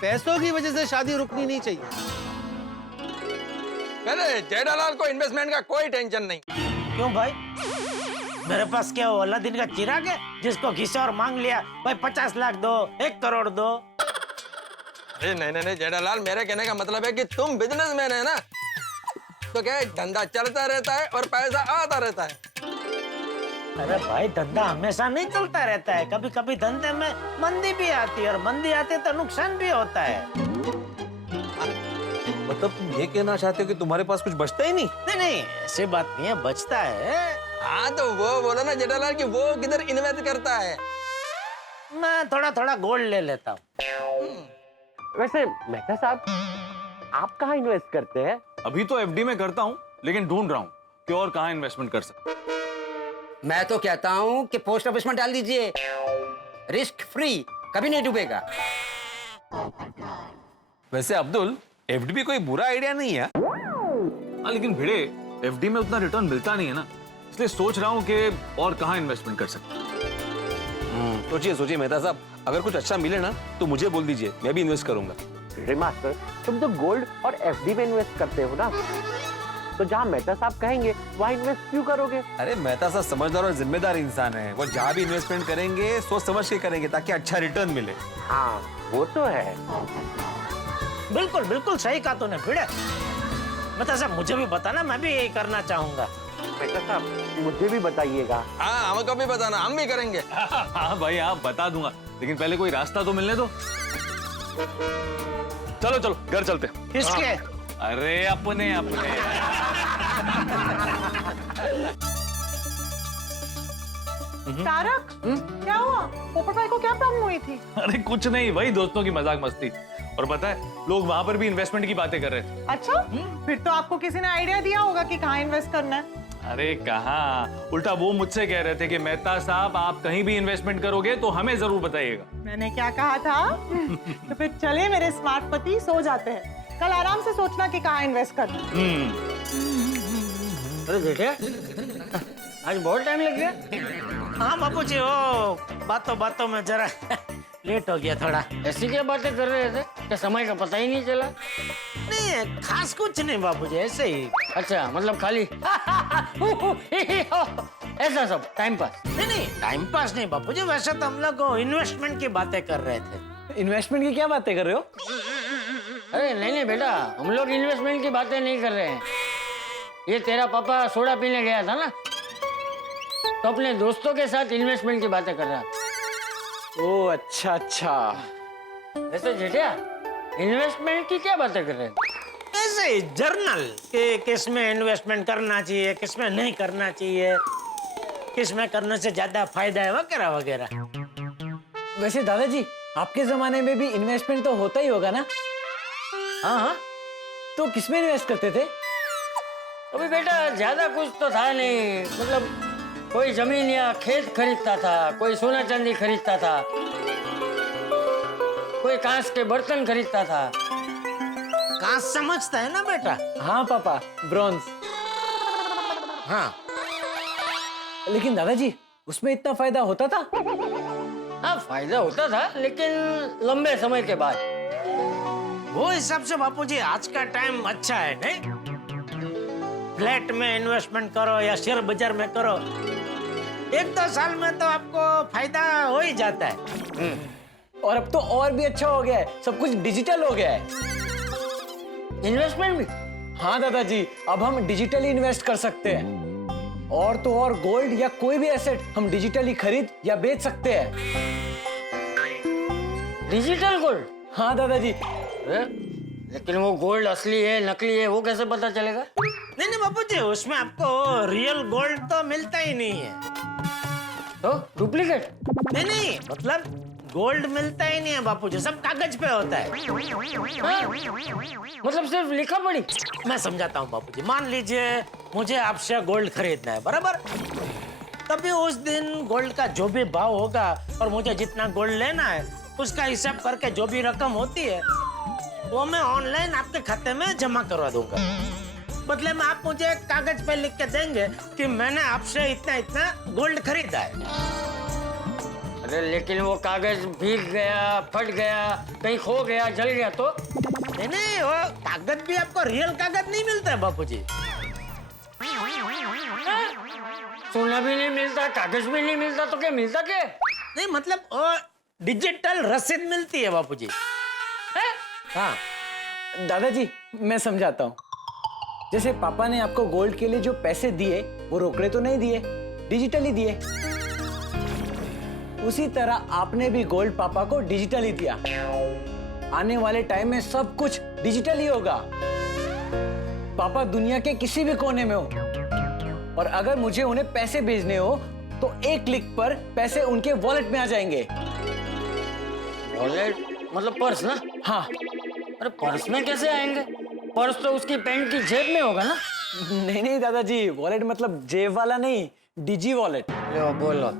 पैसों की वजह से शादी रुकनी नहीं चाहिए। अरे जेठालाल को इन्वेस्टमेंट का कोई टेंशन नहीं। क्यों भाई? मेरे पास क्या वो अलादीन का चिराग है जिसको घिसा और मांग लिया, भाई 50 लाख दो, 1 करोड़ दो। अरे नहीं जेठालाल, मेरे कहने का मतलब है कि तुम बिजनेसमैन है ना, तो क्या है, धंधा चलता रहता है और पैसा आता रहता है। अरे भाई, धंधा हमेशा नहीं चलता रहता है। कभी कभी धंधे में मंदी भी आती है और मंदी आती है तो नुकसान भी होता है। मतलब तुम ये कहना चाहते हो कि तुम्हारे पास कुछ बचता ही नहीं? नहीं, ऐसी बात नहीं है, बचता है। हाँ, तो वो बोलो ना जेठालाल कि वो किधर इन्वेस्ट करता है। मैं थोड़ा थोड़ा गोल्ड ले लेता हूँ। वैसे मेहता साहब, आप कहाँ इन्वेस्ट करते हैं? अभी तो एफडी में करता हूँ, लेकिन ढूंढ रहा हूँ कि और कहाँ इन्वेस्टमेंट कर सकते। मैं तो कहता हूँ कि पोस्ट ऑफिस में डाल दीजिए, रिस्क फ्री, कभी नहीं डूबेगा। वैसे अब्दुल, एफडी भी कोई बुरा आइडिया नहीं है। हाँ, लेकिन भिड़े एफडी में उतना रिटर्न मिलता नहीं है ना, इसलिए सोच रहा हूँ कि और कहाँ इन्वेस्टमेंट कर सकते हैं। सोचिए सोचिए मेहता साहब, अगर कुछ अच्छा मिले ना तो मुझे बोल दीजिए, मैं भी इन्वेस्ट करूंगा। अरे मास्टर, तुम तो गोल्ड और एफडी में इन्वेस्ट करते हो ना, तो जहाँ मेहता साहब कहेंगे वहाँ इन्वेस्ट क्यों करोगे? अरे मेहता साहब समझदार और जिम्मेदार इंसान है, वो जहाँ भी इन्वेस्टमेंट करेंगे सोच समझ के करेंगे ताकि अच्छा रिटर्न मिले। हाँ, वो तो है। बिल्कुल बिल्कुल सही कहा तूने भिड़े। मतलब साहब मुझे भी बताना, मैं भी यही करना चाहूंगा। मेहता साहब, मुझे भी बताइएगा। हाँ, हमको भी बताना, हम भी करेंगे। हाँ भाई, आप बता दूंगा, लेकिन पहले कोई रास्ता तो मिलने दो। चलो चलो घर चलते हैं। किसके? अरे अपने अपने। तारक, क्या हुआ? पोपट भाई को क्या प्रॉब्लम हुई थी? अरे कुछ नहीं, वही दोस्तों की मजाक मस्ती। और पता है, लोग वहां पर भी इन्वेस्टमेंट की बातें कर रहे थे। अच्छा, फिर तो आपको किसी ने आइडिया दिया होगा कि कहाँ इन्वेस्ट करना है। अरे कहाँ, उल्टा वो मुझसे कह रहे थे कि मेहता साहब आप कहीं भी इन्वेस्टमेंट करोगे तो हमें जरूर बताइएगा। मैंने क्या कहा था? तो फिर चले मेरे स्मार्ट पति, सो जाते हैं, कल आराम से सोचना कि कहाँ इन्वेस्ट करना। अरे बेटे, आज बहुत टाइम लग गया। हाँ बापू जी, वो बातों बातों में जरा लेट हो गया थोड़ा। ऐसी क्या बातें कर रहे थे कि समय का पता ही नहीं चला? नहीं, खास कुछ नहीं बापू जी, ऐसे ही। अच्छा, मतलब खाली ऐसा सब टाइम पास? नहीं, टाइम पास नहीं बापू जी, वैसे तो हम लोग इन्वेस्टमेंट की बातें कर रहे थे। इन्वेस्टमेंट की क्या बातें कर रहे हो? अरे नहीं बेटा, हम लोग इन्वेस्टमेंट की बातें नहीं कर रहे हैं। ये तेरा पापा सोडा पीने गया था ना, तो अपने दोस्तों के साथ इन्वेस्टमेंट की बातें कर रहा था। ओह अच्छा अच्छा। वैसे जेठिया, इन्वेस्टमेंट की क्या बातें कर रहे हैं? ऐसे ही जर्नल कि किसमें इन्वेस्टमेंट करना चाहिए, किसमें नहीं करना चाहिए, किसमें करने से ज्यादा फायदा है, वगैरह वगैरह। वैसे दादाजी, आपके जमाने में भी इन्वेस्टमेंट तो होता ही होगा ना? हाँ हाँ। तो किसमें इन्वेस्ट करते थे? अभी बेटा ज्यादा कुछ तो था नहीं, मतलब कोई जमीन या खेत खरीदता था, कोई सोना चांदी खरीदता था, कोई कांच के बर्तन खरीदता था। कांच समझता है ना बेटा? हाँ पापा, ब्रॉन्ज। हाँ, लेकिन दादाजी, उसमें इतना फायदा होता था? हाँ, फायदा होता था, लेकिन लंबे समय के बाद। वो हिसाब से बापूजी आज का टाइम अच्छा है, नहीं? फ्लैट में इन्वेस्टमेंट करो या शेयर बाजार में करो, 1-2 साल में तो आपको फायदा हो ही जाता है। और अब तो और भी अच्छा हो गया है, सब कुछ डिजिटल हो गया है। इन्वेस्टमेंट भी? हाँ दादाजी, अब हम डिजिटली इन्वेस्ट कर सकते हैं। और तो और गोल्ड या कोई भी एसेट हम डिजिटली खरीद या बेच सकते हैं। Digital gold? हाँ दादाजी। लेकिन वो गोल्ड असली है नकली है वो कैसे पता चलेगा? नहीं बापूजी, उसमें आपको रियल गोल्ड तो मिलता ही नहीं है। तो डुप्लीकेट? नहीं, मतलब गोल्ड मिलता ही नहीं है बापूजी, सब कागज पे होता है। हाँ? मतलब सिर्फ लिखा पढ़ी? मैं समझाता हूँ बापूजी, मान लीजिए मुझे आपसे गोल्ड खरीदना है, बराबर? तभी उस दिन गोल्ड का जो भी भाव होगा और मुझे जितना गोल्ड लेना है उसका हिसाब करके जो भी रकम होती है वो मैं ऑनलाइन आपके खाते में जमा करवा दूंगा। बदले में आप मुझे कागज पे लिख के देंगे कि मैंने आपसे इतना इतना गोल्ड खरीदा है। अरे लेकिन वो कागज भीग गया, फट गया, कहीं खो गया, जल गया तो? नहीं, वो कागज भी आपको रियल कागज नहीं मिलता है बापूजी। सोना भी नहीं मिलता, कागज भी नहीं मिलता, तो क्या मिलता क्या? नहीं, मतलब वो डिजिटल रसीद मिलती है बापूजी। हाँ दादाजी, मैं समझाता हूँ। जैसे पापा ने आपको गोल्ड के लिए जो पैसे दिए वो रोकड़े तो नहीं दिए, डिजिटली दिए। उसी तरह आपने भी गोल्ड पापा को डिजिटली दिया। आने वाले टाइम में सब कुछ डिजिटली होगा। पापा दुनिया के किसी भी कोने में हो और अगर मुझे उन्हें पैसे भेजने हो तो एक क्लिक पर पैसे उनके वॉलेट में आ जाएंगे। वॉलेट मतलब पर्स ना? हाँ। अरे पर्स में कैसे आएंगे? पर्स तो उसकी पैंट की जेब में होगा ना? नहीं दादाजी, वॉलेट मतलब जेब वाला नहीं, डिजी वॉलेट। लो बोलो।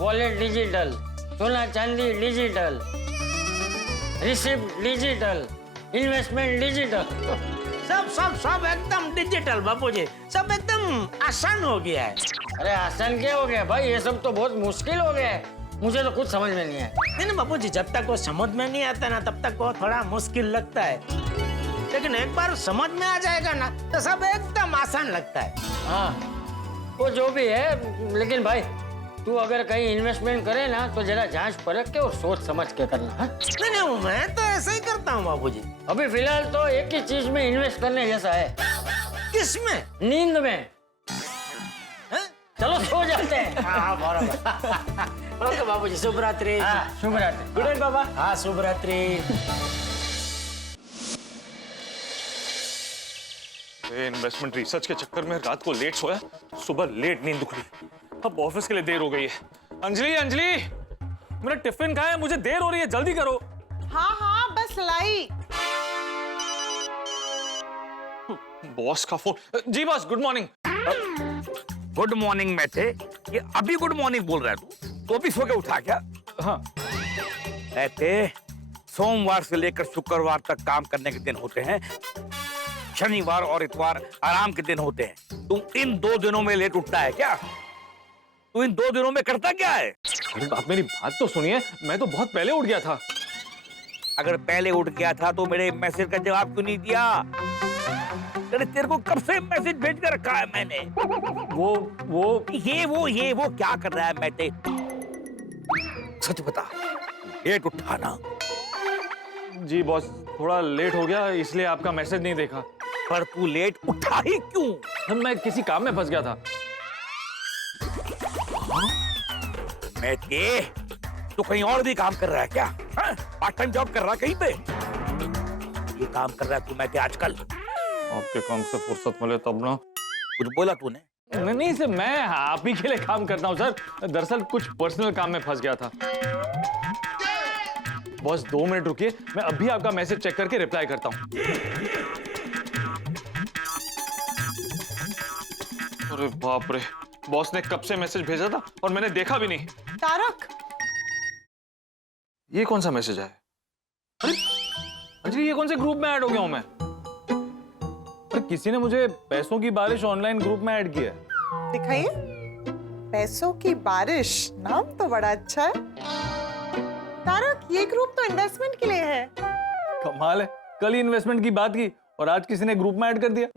वॉलेट डिजिटल, सोना चांदी digital, receipt digital, investment digital, सब सब सब एकदम डिजिटल बापूजी, सब एकदम आसान हो गया है। अरे आसान क्या हो गया भाई, ये सब तो बहुत मुश्किल हो गया है। मुझे तो कुछ समझ में नहीं आया। नहीं बापूजी, जब तक वो समझ में नहीं आता ना तब तक वो थोड़ा मुश्किल लगता है, लेकिन एक बार समझ में आ जाएगा ना तो सब एकदम आसान लगता है। हाँ वो जो भी है, लेकिन भाई तू अगर कहीं इन्वेस्टमेंट करे ना तो जरा जांच परख के और सोच समझ के करना। हाँ? नहीं मैं तो ऐसे ही करता हूँ बापूजी। अभी फिलहाल तो एक ही चीज में इन्वेस्ट करने जैसा है। किसमें? नींद में। चलो सो जाते हैं। हाँ बराबर। ओके बापूजी, शुभ रात्रि। हाँ शुभ रात्रि। गुड नाइट बाबा। हाँ शुभ रात्रि। इन्वेस्टमेंट रिसर्च के चक्कर में रात को लेट सोया, सुबह लेट नींद उखड़ी। अब ऑफिस के लिए देर हो गई है। अंजलि अंजलि, मेरा टिफिन कहाँ है? मुझे देर हो रही है, जल्दी करो। हाँ बस लाई। बॉस का फोन। जी boss, good morning. Good morning में थे, ये अभी गुड मॉर्निंग बोल रहा है तो भी सो के उठा क्या? हाँ। ऐसे सोमवार से लेकर शुक्रवार तक काम करने के दिन होते हैं, शनिवार और इतवार आराम के दिन होते हैं। तुम इन 2 दिनों में लेट उठता है क्या? तू इन 2 दिनों में करता क्या है? अरे आप मेरी बात तो सुनिए, मैं तो बहुत पहले उठ गया था। अगर पहले उठ गया था तो मेरे मैसेज का जवाब क्यों नहीं दिया? अरे तेरे को कब से मैसेज भेज कर रखा है मैंने। वो क्या कर रहा है? मैं ते सच बता, लेट उठा ना? जी बॉस, थोड़ा लेट हो गया इसलिए आपका मैसेज नहीं देखा। पर तू लेट उठा ही क्यों? मैं किसी काम में फंस गया था। मैं ते तू कहीं और भी काम कर रहा है क्या? पार्ट टाइम जॉब कर रहा है कहीं पे? ये काम कर रहा है तू मैं ते आजकल? आपके काम से फुर्सत मिले तब ना। कुछ बोला तूने? नहीं सर, मैं आप ही के लिए काम करता हूँ सर। दरअसल कुछ पर्सनल काम में फंस गया था। बॉस 2 मिनट रुकिए, मैं अभी आपका मैसेज चेक करके रिप्लाई करता हूँ। अरे बाप रे, बॉस ने कब से मैसेज भेजा था और मैंने देखा भी नहीं। तारक, ये कौन सा मैसेज है? अरे अंजलि, ये कौन से ग्रुप में ऐड हो गया हूं मैं? अरे किसी ने मुझे पैसों की बारिश ऑनलाइन ग्रुप में ऐड किया है। दिखाइए। पैसों की बारिश, नाम तो बड़ा अच्छा है। तारक, ये ग्रुप तो इन्वेस्टमेंट के लिए है। कमाल है, कल ही इन्वेस्टमेंट की बात की और आज किसी ने ग्रुप में ऐड कर दिया।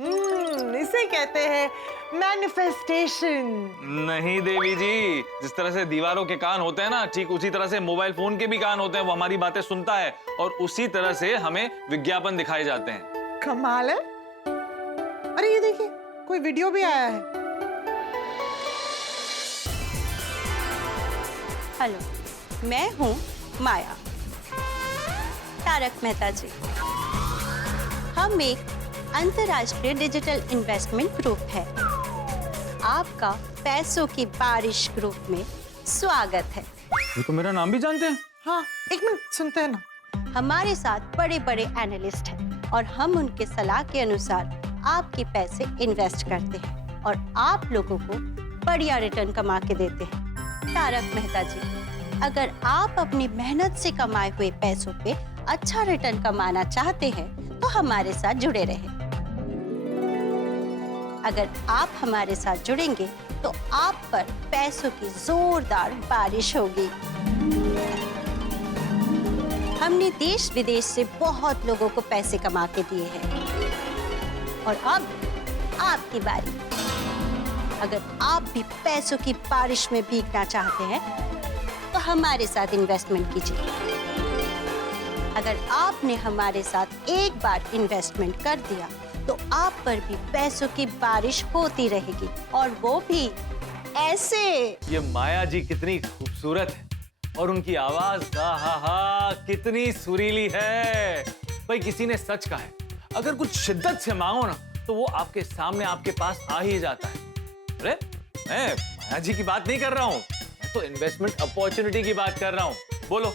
इसे कहते हैं मैनिफेस्टेशन। नहीं देवी जी, जिस तरह से दीवारों के कान होते हैं ना, ठीक उसी तरह से मोबाइल फोन के भी कान होते हैं। वो हमारी बातें सुनता है और उसी तरह से हमें विज्ञापन दिखाए जाते हैं। कमाल है। अरे ये देखिए, कोई वीडियो भी आया है। हेलो, मैं हूँ माया। तारक मेहता जी, हम एक अंतर्राष्ट्रीय डिजिटल इन्वेस्टमेंट ग्रुप है। आपका पैसों की बारिश ग्रुप में स्वागत है। ये तो मेरा नाम भी जानते हैं। हाँ, एक मिनट सुनते हैं ना। हमारे साथ बड़े बड़े एनालिस्ट हैं और हम उनके सलाह के अनुसार आपके पैसे इन्वेस्ट करते हैं और आप लोगों को बढ़िया रिटर्न कमा के देते हैं। तारक मेहता जी, अगर आप अपनी मेहनत से कमाए हुए पैसों पे अच्छा रिटर्न कमाना चाहते हैं तो हमारे साथ जुड़े रहें। अगर आप हमारे साथ जुड़ेंगे तो आप पर पैसों की जोरदार बारिश होगी। हमने देश विदेश से बहुत लोगों को पैसे कमा के दिए हैं और अब आपकी बारी। अगर आप भी पैसों की बारिश में भीगना चाहते हैं तो हमारे साथ इन्वेस्टमेंट कीजिए। अगर आपने हमारे साथ एक बार इन्वेस्टमेंट कर दिया तो आप पर भी पैसों की बारिश होती रहेगी और वो भी ऐसे। ये माया जी कितनी खूबसूरत है और उनकी आवाज कितनी सुरीली है। भाई किसी ने सच कहा है, अगर कुछ शिद्दत से मांगो ना तो वो आपके सामने आपके पास आ ही जाता है। अरे मैं माया जी की बात नहीं कर रहा हूँ, मैं तो इन्वेस्टमेंट अपॉर्चुनिटी की बात कर रहा हूँ। बोलो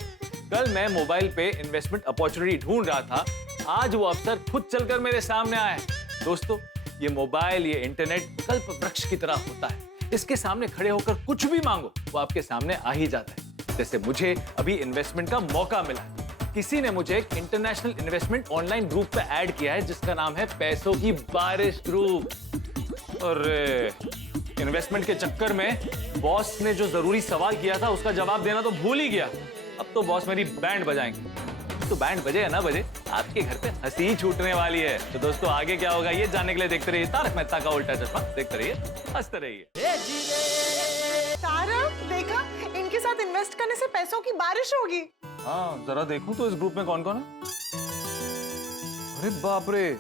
कल मैं मोबाइल पे इन्वेस्टमेंट अपॉर्चुनिटी ढूंढ रहा था, आज वो अवसर खुद चलकर मेरे सामने आया है। दोस्तों, ये मोबाइल, ये इंटरनेट कल्प वृक्ष की तरह होता है। इसके सामने खड़े होकर कुछ भी मांगो, वो आपके सामने आ ही जाता है। जैसे मुझे अभी इन्वेस्टमेंट का मौका मिला। किसी ने मुझे एक इंटरनेशनल इन्वेस्टमेंट ऑनलाइन ग्रुप पे ऐड किया है जिसका नाम है पैसों की बारिश ग्रुप। अरे, इन्वेस्टमेंट के चक्कर में बॉस ने जो जरूरी सवाल किया था उसका जवाब देना तो भूल ही गया। अब तो बॉस मेरी बैंड बजाएंगे। तो बैंड बजे या ना बजे, आपके घर पे हंसी छूटने वाली है। तो दोस्तों, आगे क्या होगा ये जानने के लिए देखते रहिए तारक मेहता का उल्टा चश्मा। देखते रहिए, हंसते रहिए। तारक, देखा, इनके साथ इन्वेस्ट करने से पैसों की बारिश होगी। हाँ, जरा देखूं तो इस ग्रुप में कौन कौन है। अरे बाप रे,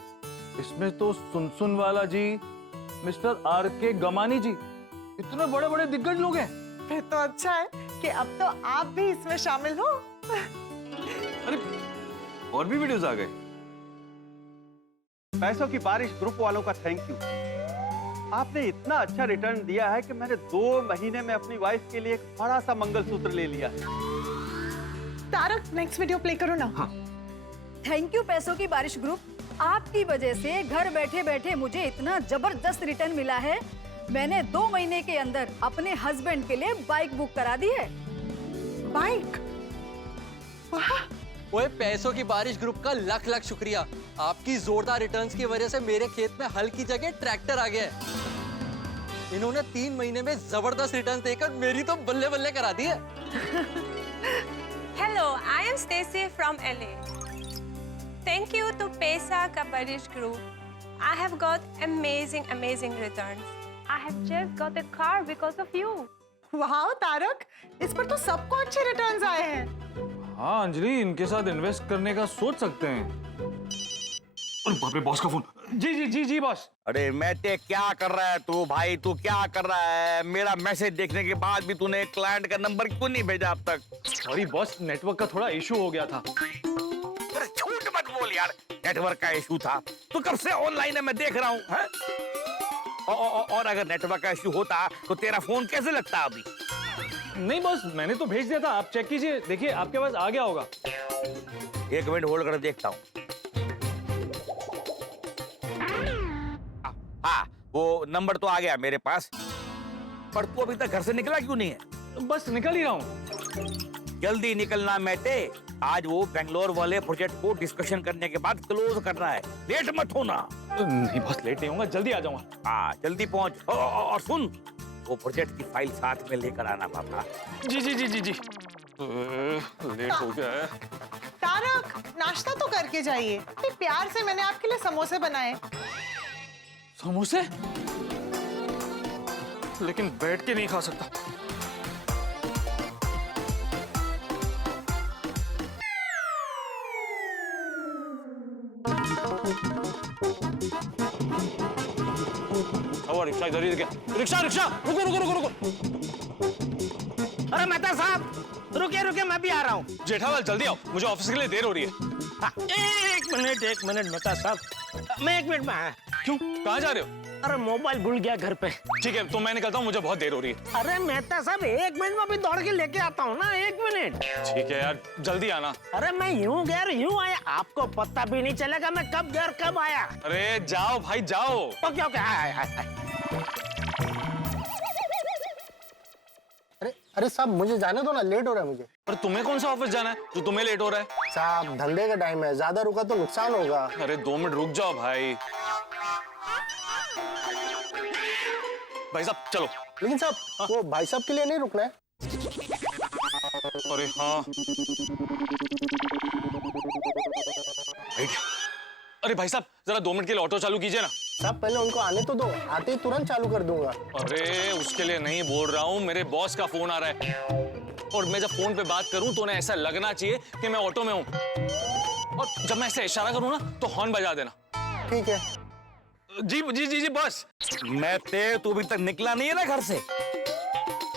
इसमें तो सुनसुन वाला जी, मिस्टर आर के गमानी जी, इतने बड़े बड़े दिग्गज लोग हैं। फिर तो अच्छा है कि अब तो आप भी इसमें शामिल हो। अरे, और भी वीडियोस आ गए। पैसों की बारिश ग्रुप वालों का थैंक यू। आपने इतना अच्छा रिटर्न दिया है कि मैंने 2 महीने में अपनी वाइफ के लिए एक बड़ा सा मंगलसूत्र ले लिया है। तारक, नेक्स्ट वीडियो प्ले करो ना। हाँ। थैंक यू पैसों की बारिश ग्रुप। आपकी वजह से घर बैठे बैठे मुझे इतना जबरदस्त रिटर्न मिला है। मैंने 2 महीने के अंदर अपने हस्बैंड के लिए बाइक बुक करा दी है। बाइक? ओए, पैसों की बारिश ग्रुप का लाख लाख शुक्रिया। आपकी जोरदार रिटर्न्स की वजह से मेरे खेत में हल की जगह ट्रैक्टर आ गया है। इन्होंने 3 महीने में जबरदस्त रिटर्न देकर मेरी तो बल्ले बल्ले करा दी है। Hello, I am Stacy from LA. Thank you to Pesa ka Barish Group. I have got amazing returns. I have just got a car because of you. वाह तारक, इस पर तो सबको अच्छे रिटर्न्स आए हैं। हाँ अंजलि, इनके साथ इन्वेस्ट करने का सोच सकते हैं। अरे बाप रे, बॉस का फोन। जी बॉस। अरे मैटे, क्या कर रहा है तू भाई? तू क्या कर रहा है? मेरा मैसेज देखने के बाद भी तूने क्लाइंट का नंबर क्यों नहीं भेजा अब तक? सॉरी बॉस, नेटवर्क का थोड़ा इशू हो गया था। अरे झूठ मत बोल यार, नेटवर्क का इशू था। तू कब से ऑनलाइन है, मैं देख रहा हूँ। और अगर नेटवर्क का इशू होता तो तेरा फोन कैसे लगता अभी? नहीं बॉस, मैंने तो भेज दिया था, आप चेक कीजिए, देखिए आपके पास आ गया होगा। 1 मिनट होल्ड कर देखता हूँ। हाँ, वो नंबर तो आ गया मेरे पास, पर तू अभी तक घर से निकला क्यों नहीं है? बस निकल ही रहा हूँ। जल्दी निकलना मैटे, आज वो बेंगलोर वाले प्रोजेक्ट को डिस्कशन करने के बाद क्लोज करना है। लेट मत होना। नहीं बस, लेट नहीं होगा, जल्दी आ जाऊंगा। हाँ, जल्दी पहुंच। और सुन, वो प्रोजेक्ट की फाइल साथ में लेकर आना पापा। जी। लेट हो गया है। तारक, नाश्ता तो करके जाइए। इतने प्यार से मैंने आपके लिए समोसे बनाए। समोसे? लेकिन बैठ के नहीं खा सकता। रिक्शा इधर ही गया। रिक्शा रुको। अरे मेहता साहब, रुके, मैं भी आ रहा हूँ। जेठालाल जल्दी आओ, मुझे ऑफिस के लिए देर हो रही है। हाँ, एक मिनट मेहता साहब, मैं 1 मिनट में आया। क्यों, कहाँ जा रहे हो? अरे मोबाइल भूल गया घर पे। ठीक है, तो मैं निकलता हूँ, मुझे बहुत देर हो रही है। अरे मेहता साहब, 1 मिनट में अभी दौड़ के लेके आता हूँ ना, 1 मिनट। ठीक है यार, जल्दी आना। अरे मैं यूं गया यूं आया, आपको पता भी नहीं चलेगा मैं कब गया कब आया। अरे जाओ भाई जाओ। ओके। आए। अरे साहब, मुझे जाने दो ना, लेट हो रहा है मुझे। पर तुम्हें कौन सा ऑफिस जाना है जो तुम्हें लेट हो रहा है? साहब, धंधे का टाइम है, ज्यादा रुका तो नुकसान होगा। अरे 2 मिनट रुक जाओ भाई साहब, चलो। लेकिन साहब, वो भाई साहब के लिए नहीं रुकना है। अरे हाँ, अरे भाई साहब, जरा 2 मिनट के लिए ऑटो चालू कीजिए ना। साहब, पहले उनको आने तो दो, आते ही तुरंत चालू कर दूंगा। अरे उसके लिए नहीं बोल रहा हूँ, मेरे बॉस का फोन आ रहा है, और मैं जब फोन पे बात करूं तो उन्हें ऐसा लगना चाहिए कि मैं ऑटो में हूँ, और जब मैं ऐसे इशारा करूँ ना तो हॉर्न बजा देना। ठीक है। जी बस। मैं तू अभी तक निकला नहीं है ना घर से?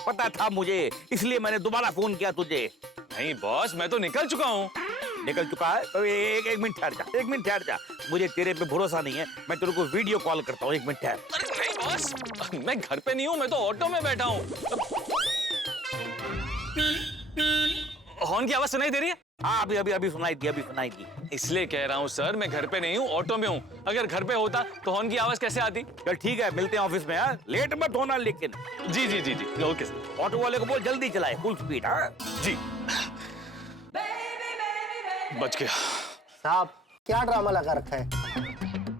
पता था मुझे, इसलिए मैंने दोबारा फोन किया तुझे। नहीं बॉस, मैं तो निकल चुका हूँ। निकल चुका है? तो एक मिनट ठहर जा, मुझे तेरे पे भरोसा नहीं है, मैं तेरे को वीडियो कॉल करता हूँ। 1 मिनट ठहर। अरे नहीं बॉस, मैं घर पे नहीं हूँ, मैं तो ऑटो में बैठा हूँ। हॉर्न की आवाज सुनाई दे रही है? हाँ, अभी सुनाई दी। इसलिए कह रहा हूँ सर, मैं घर पे नहीं हूँ, ऑटो में हूँ। अगर घर पे होता तो हॉर्न की आवाज कैसे आती? चल ठीक है, मिलते हैं ऑफिस में। हाँ, लेट मत होना लेकिन। जी जी जी जी, ओके सर। ऑटो वाले को बोल जल्दी चलाए, फुल स्पीड। हाँ जी। बच गया। साहब क्या ड्रामा लगा रखा है?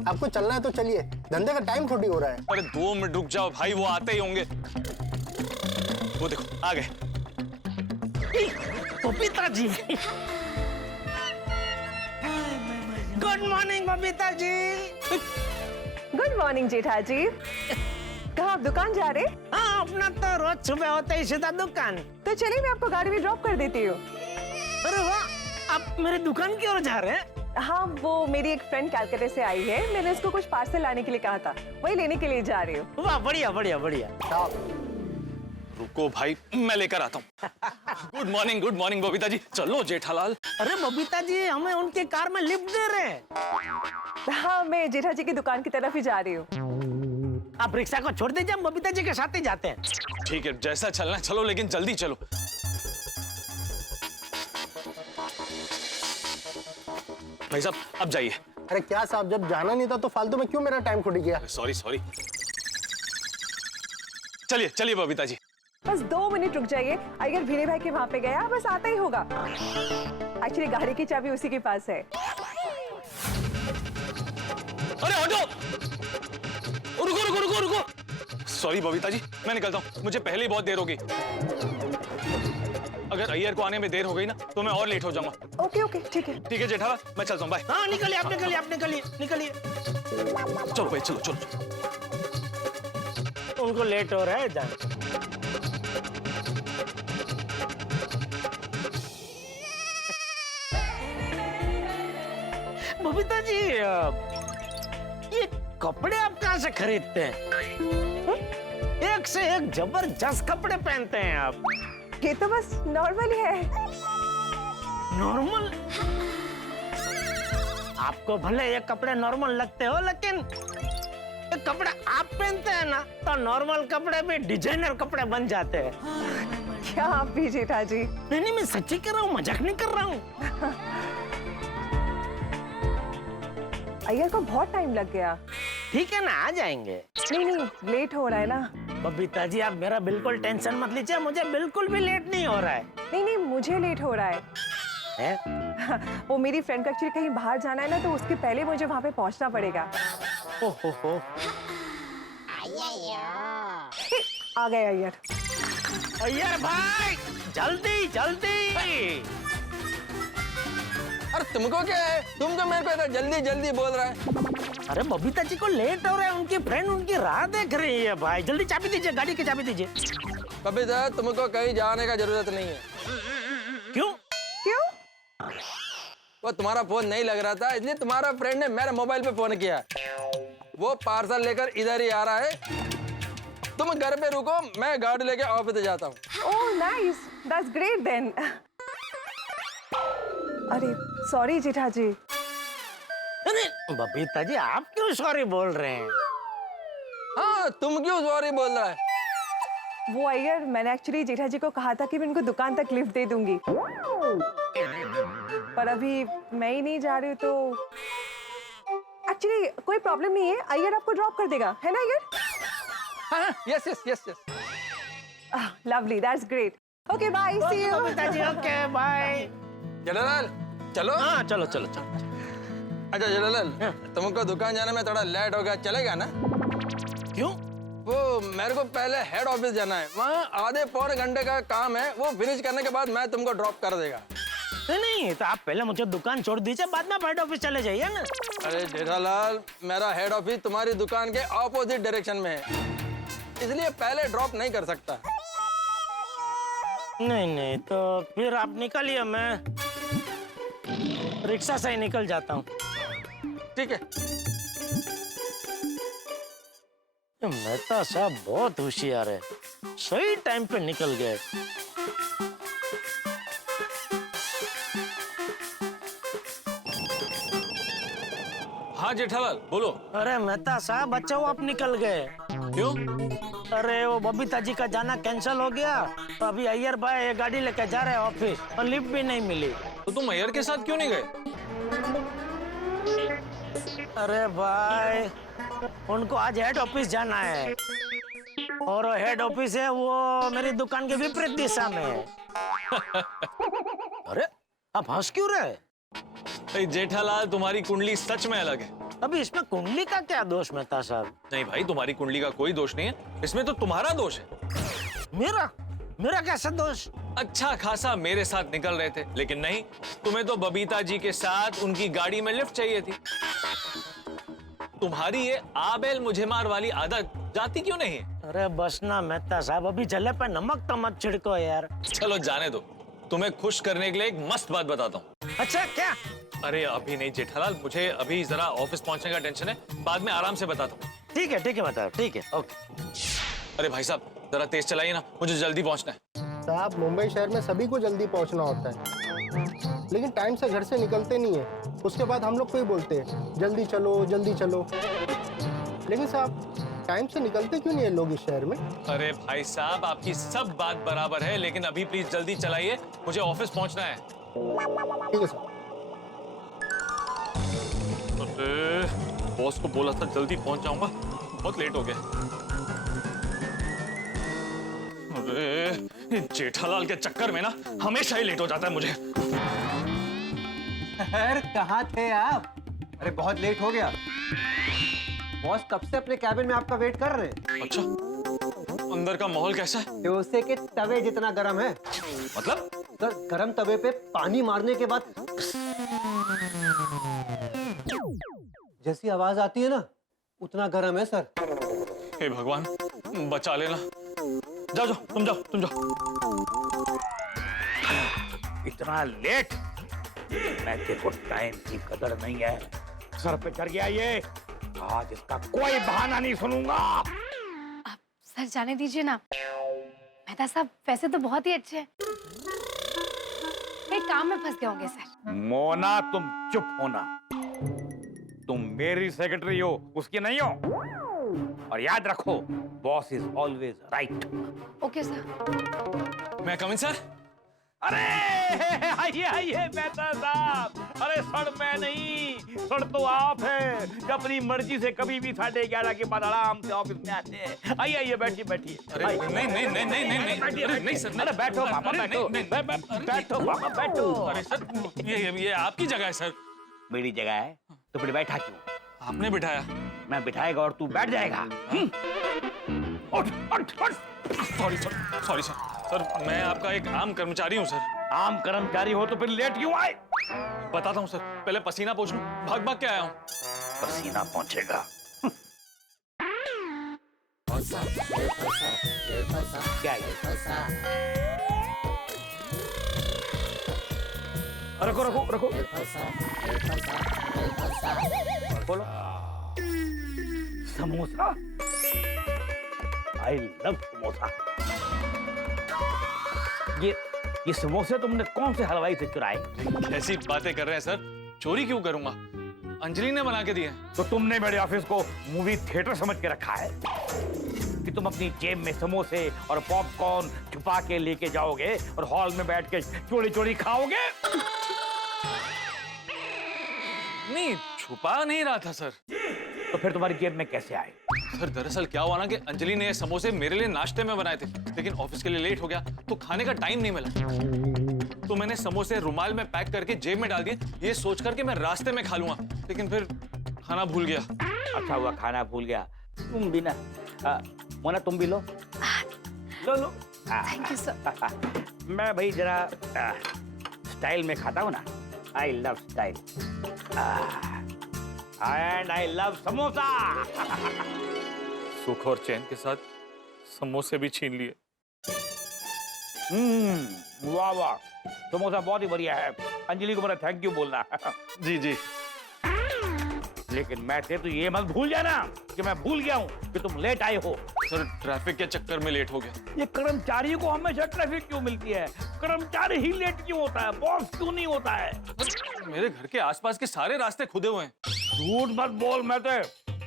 आपको चलना है तो चलिए, धंधे का टाइम थोड़ी हो रहा है। अरे 2 मिनट रुक जाओ भाई, वो आते ही होंगे। वो देखो आ गए। बबीता जी, गुड मॉर्निंग बबीता जी। गुड मॉर्निंग जेठा जी। कहाँ आप दुकान जा रहे? हाँ, अपना तो रोज सुबह होते ही सीधा दुकान। तो चलिए मैं आपको गाड़ी में ड्रॉप कर देती हूँ। अरे वाह, आप मेरी दुकान की ओर जा रहे हैं? हाँ, वो मेरी एक फ्रेंड कैलकाटा से आई है, मैंने उसको कुछ पार्सल लाने के लिए कहा था, वही लेने के लिए जा रही हूँ। वाह, बढ़िया बढ़िया बढ़िया। रुको भाई, मैं लेकर आता हूँ। गुड मॉर्निंग बबीता जी। चलो जेठालाल। अरे बबीता जी, हमें उनके कार में लिफ्ट दे रहे हैं। हाँ, मैं जेठा जी की दुकान की तरफ ही जा रही हूँ। आप रिक्शा को छोड़ दीजिए, हम बबीता जी के साथ ही जाते हैं। ठीक है, जैसा चलना है चलो, लेकिन जल्दी चलो। भाई साहब अब जाइए। अरे क्या साहब, जब जाना नहीं था तो फालतू में क्यों मेरा टाइम खोटी किया? सॉरी। चलिए बबीता जी। बस 2 मिनट रुक जाइए, अगर भीरे भाई के वहाँ पे गया बस आता ही होगा। एक्चुअली गाड़ी की चाबी उसी के पास है। अरे ऑटो, रुको। सॉरी बबीता जी, मैं निकलता हूँ, मुझे पहले ही बहुत देर हो गई। अगर अय्यर को आने में देर हो गई ना तो मैं और लेट हो जाऊंगा। ओके ठीक है। ठीक है जेठालाल, मैं चलता हूँ, बाय। हाँ, निकलिए आप, निकलिए। चलो भाई, चलो। उनको लेट हो रहा है, जान। बबीता जी, ये कपड़े आप कहाँ से खरीदते हैं? एक से एक जबरदस्त कपड़े पहनते हैं आप। ये तो बस नॉर्मल है। नॉर्मल? आपको भले ये कपड़े नॉर्मल लगते हो, लेकिन ये कपड़े आप पहनते हैं ना, तो नॉर्मल कपड़े भी डिजाइनर कपड़े बन जाते हैं। क्या आप भी जेठा जी? नहीं, मैं सच्ची कर रहा हूँ, मजाक नहीं कर रहा हूँ। अय्यर को बहुत टाइम लग गया। ठीक है ना, आ जाएंगे। नहीं, लेट हो रहा है ना। बबीता जी, आप मेरा बिल्कुल टेंशन मत लीजिए, मुझे बिल्कुल भी लेट नहीं हो रहा है। नहीं, मुझे लेट हो रहा है। वो मेरी फ्रेंड को एक्चुअली कहीं बाहर जाना है ना, तो उसके पहले मुझे वहाँ पे पहुँचना पड़ेगा। ओहो, आ गए अय्यर। अय्यर भाई, जल्दी। अरे तुमको क्या है? तुम तो मेरे को इधर जल्दी बोल रहा है। अरे बबीता जी को लेट हो रहा है, उनकी फ्रेंड उनकी राह देख रही है भाई। जल्दी चाबी दीजिए, गाड़ी की चाबी दीजिए। बबीता, तुमको कहीं जाने का जरूरत नहीं है। क्यों? वो तुम्हारा फोन नहीं लग रहा था, इसलिए तुम्हारा फ्रेंड ने मेरे मोबाइल पे फोन किया। वो पार्सल लेकर इधर ही आ रहा है। तुम घर पे रुको, मैं गाड़ी लेके ऑफिस जाता हूँ। Oh nice, that's great then. अरे सॉरी जेठा जी। अरे बबीता जी, आप क्यों सॉरी बोल रहे हैं? हाँ, तुम क्यों सॉरी बोल रहा है? वो अय्यर, मैंने एक्चुअली जेठा जी को कहा था कि मैं उनको दुकान तक लिफ्ट दे दूंगी, पर अभी मैं ही नहीं जा रही हूँ, तो एक्चुअली कोई प्रॉब्लम नहीं है, अय्यर आपको ड्रॉप कर देगा, है ना अय्यर? हाँ, yes. Lovely, that's great. Okay bye, see you. Babita ji, okay bye. Jethalal, चलो। हाँ, चलो। अच्छा जेठालाल, तुमको दुकान जाने में थोड़ा लेट हो गया, चलेगा ना? क्यों? वो मेरे को पहले हेड ऑफिस जाना है, वहाँ आधे पौने घंटे का काम है, वो फिनिश करने के बाद मैं तुमको ड्रॉप कर देगा। नहीं, तो आप पहले मुझे दुकान छोड़ दीजिए, बाद में हेड ऑफिस चले जाइए ना। अरे जेठालाल, मेरा हेड ऑफिस तुम्हारी दुकान के ऑपोजिट डायरेक्शन में है, इसलिए पहले ड्रॉप नहीं कर सकता। नहीं, तो फिर आप निकलिए, मैं रिक्शा से ही निकल जाता हूँ। ठीक है। मेहता साहब बहुत होशियार है, सही टाइम पे निकल गए। हाँ जेठालाल, बोलो। अरे मेहता साहब, बच्चे वो आप निकल गए। क्यों? अरे वो बबीता जी का जाना कैंसिल हो गया, तो अभी अय्यर भाई ये गाड़ी लेके जा रहे हैं ऑफिस और लिफ्ट भी नहीं मिली। तो तुम अय्यर के साथ क्यों नहीं गए? अरे भाई उनको आज हेड ऑफिस जाना है और हेड ऑफिस है वो मेरी दुकान के विपरीत दिशा में है। अरे आप हंस क्यों रहे? भाई जेठालाल, तुम्हारी कुंडली सच में अलग है। अभी इसमें कुंडली का क्या दोष मेहता साहब? नहीं भाई, तुम्हारी कुंडली का कोई दोष नहीं है, इसमें तो तुम्हारा दोष है। मेरा कैसा दोष? अच्छा खासा मेरे साथ निकल रहे थे, लेकिन नहीं, तुम्हें तो बबीता जी के साथ उनकी गाड़ी में लिफ्ट चाहिए थी। तुम्हारी ये आबेल मुझे मार वाली आदत जाती क्यों नहीं है? अरे बस ना मेहता साहब, अभी जले पे नमक तो मत छिड़को यार। चलो जाने दो, तुम्हें खुश करने के लिए एक मस्त बात बताता हूँ। अच्छा क्या? अरे अभी नहीं जेठालाल, मुझे अभी जरा ऑफिस पहुंचने का टेंशन है, बाद में आराम से बताता हूँ। ठीक है बताओ। ठीक है, ओके। अरे भाई साहब जरा तेज चलाइए ना, मुझे जल्दी पहुंचना है। साहब मुंबई शहर में सभी को जल्दी पहुंचना होता है, लेकिन टाइम से घर से निकलते नहीं है। उसके बाद हम लोग को ही बोलते हैं जल्दी चलो जल्दी चलो, लेकिन साहब टाइम से निकलते क्यों नहीं है लोग इस शहर में? अरे भाई साहब आपकी सब बात बराबर है, लेकिन अभी प्लीज जल्दी चलाइए, मुझे ऑफिस पहुंचना है। ठीक है सर। अरे बॉस को बोला था जल्दी पहुंच जाऊंगा, बहुत लेट हो गया। अरे जेठालाल के चक्कर में ना हमेशा ही लेट हो जाता है मुझे। सर कहाँ थे आप? अरे बहुत लेट हो गया, बॉस कब से अपने कैबिन में आपका वेट कर रहे हैं। अच्छा, अंदर का माहौल कैसा है? डोसे के तवे जितना गरम है। मतलब? सर गरम तवे पे पानी मारने के बाद जैसी आवाज आती है ना, उतना गरम है सर। हे भगवान बचा लेना। जाओ जाओ, तुम जाओ। इतना लेट? मैं देखो टाइम की कदर नहीं है, सर पे चढ़ गया ये। आज इसका कोई बहाना नहीं सुनूंगा। आप सर जाने दीजिए ना, मेहता साहब वैसे तो बहुत ही अच्छे हैं, एक काम में फंस गए होंगे सर। मोना तुम चुप होना, तुम मेरी सेक्रेटरी हो, उसकी नहीं हो। और याद रखो, boss is always right. Okay sir. मैं कम इन सर? अरे आइए मेहता साहब। अरे सर मैं नहीं, सर तो आप है, जो अपनी मर्जी से कभी भी 11:30 के बाद आराम से ऑफिस में आते हैं। आइए बैठिए। अरे नहीं नहीं सर। अरे बैठो पापा, बैठो पापा, बैठो। अरे सर ये आपकी जगह है सर। मेरी जगह है तो फिर बैठा क्यों? आपने बिठाया। मैं बिठाएगा और तू बैठ जाएगा। सॉरी सर, मैं आपका एक आम कर्मचारी हूँ सर। आम कर्मचारी हो तो फिर लेट क्यों आए? बताता हूँ सर, पहले पसीना पोंछ लूं, भाग के आया हूँ। पसीना पहुंचेगा। क्या ये? रखो। बोलो। समोसा। I love samosa. ये समोसे तुमने कौन से हलवाई से चुराए? ऐसी बातें कर रहे हैं सर, चोरी क्यों करूंगा? अंजलि ने बना के दिए। तो तुमने मेरे ऑफिस को मूवी थिएटर समझ के रखा है कि तुम अपनी जेब में समोसे और पॉपकॉर्न छुपा के लेके जाओगे और हॉल में बैठ के चोरी खाओगे? नहीं, छुपा नहीं रहा था सर। तो फिर तुम्हारी जेब में कैसे आए? सर दरअसल क्या हुआ ना कि अंजलि ने ये समोसे मेरे लिए नाश्ते में बनाए थे, लेकिन ऑफिस के लिए लेट हो गया तो खाने का टाइम नहीं मिला। तो मैंने समोसे रुमाल में पैक करके जेब में डाल दिए, ये सोच कर के मैं रास्ते में खा लूंगा, लेकिन फिर खाना भूल गया। अच्छा हुआ खाना भूल गया। तुम भी ना, मोना तुम भी लो। लो। Thank you sir. मैं भाई जरा स्टाइल में खाता हूँ ना। I love style and I love samosa. सुख और चैन के साथ समोसे भी छीन लिए। वाह, समोसा बहुत ही बढ़िया है। अंजलि को मेरा थैंक यू बोलना। जी। लेकिन मैं थे तो ये मत भूल जाना कि मैं भूल गया हूँ कि तुम लेट आए हो। सर ट्रैफिक के चक्कर में लेट हो गया। ये कर्मचारी को हमेशा ट्रैफिक क्यों मिलती है? कर्मचारी ही लेट क्यों होता है, बॉस क्यों नहीं होता है? मेरे घर के आसपास के सारे रास्ते खुदे हुए हैं। झूठ मत बोल, मैं तो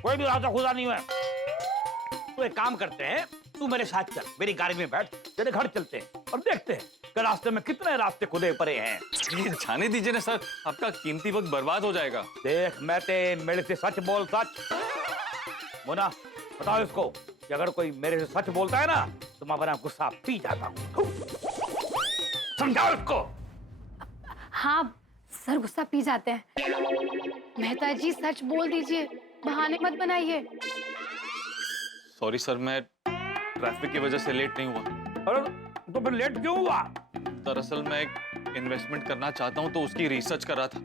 कोई भी रास्ता खुदा नहीं है। तो एक काम करते हैं, तू मेरे साथ चल, मेरी गाड़ी में बैठ, तेरे घर चलते हैं और देखते हैं कि रास्ते में कितने रास्ते खुदे पड़े हैं। ये जाने दीजिए ना सर, आपका कीमती वक्त बर्बाद हो जाएगा। देख मैते, मेरे से सच बोल, सच। मोना बताओ इसको कि अगर कोई मेरे से सच बोलता है ना तो मैं अपना गुस्सा पी जाता हूँ। समझाओ इसको। हाँ सर, गुस्सा पी जाते हैं। मेहता जी सच बोल दीजिए, बहाने मत बनाइए। सॉरी सर, मैं ट्रैफिक की वजह से लेट नहीं हुआ। अरे तो फिर लेट क्यों हुआ? दरअसल मैं एक इन्वेस्टमेंट करना चाहता हूँ तो उसकी रिसर्च कर रहा था,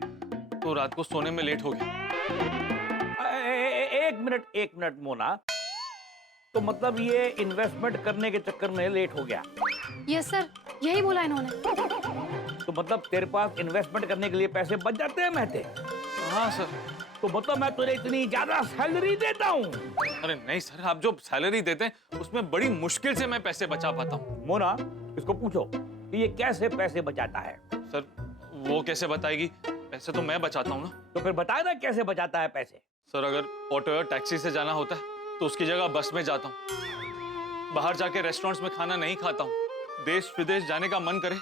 तो रात को सोने में लेट हो गया। एक मिनट मोना, तो मतलब ये इन्वेस्टमेंट करने के चक्कर में लेट हो गया? यस सर, यही बोला इन्होंने। तो मतलब तेरे पास इन्वेस्टमेंट करने के लिए पैसे बच जाते हैं महते? हाँ सर। तो मतलब मैं तुझे इतनी ज्यादा सैलरी देता हूँ? अरे नहीं सर, आप जो सैलरी देते हैं उसमें बड़ी मुश्किल से मैं पैसे बचा पाता हूँ। मोना इसको पूछो कि ये कैसे पैसे बचाता है। सर वो कैसे बताएगी, पैसे तो मैं बचाता हूँ ना। तो फिर बताए ना कैसे बचाता है पैसे। सर अगर ऑटो या टैक्सी से जाना होता है तो उसकी जगह बस में जाता हूँ। बाहर जाके रेस्टोरेंट्स में खाना नहीं खाता हूँ। देश विदेश जाने का मन करे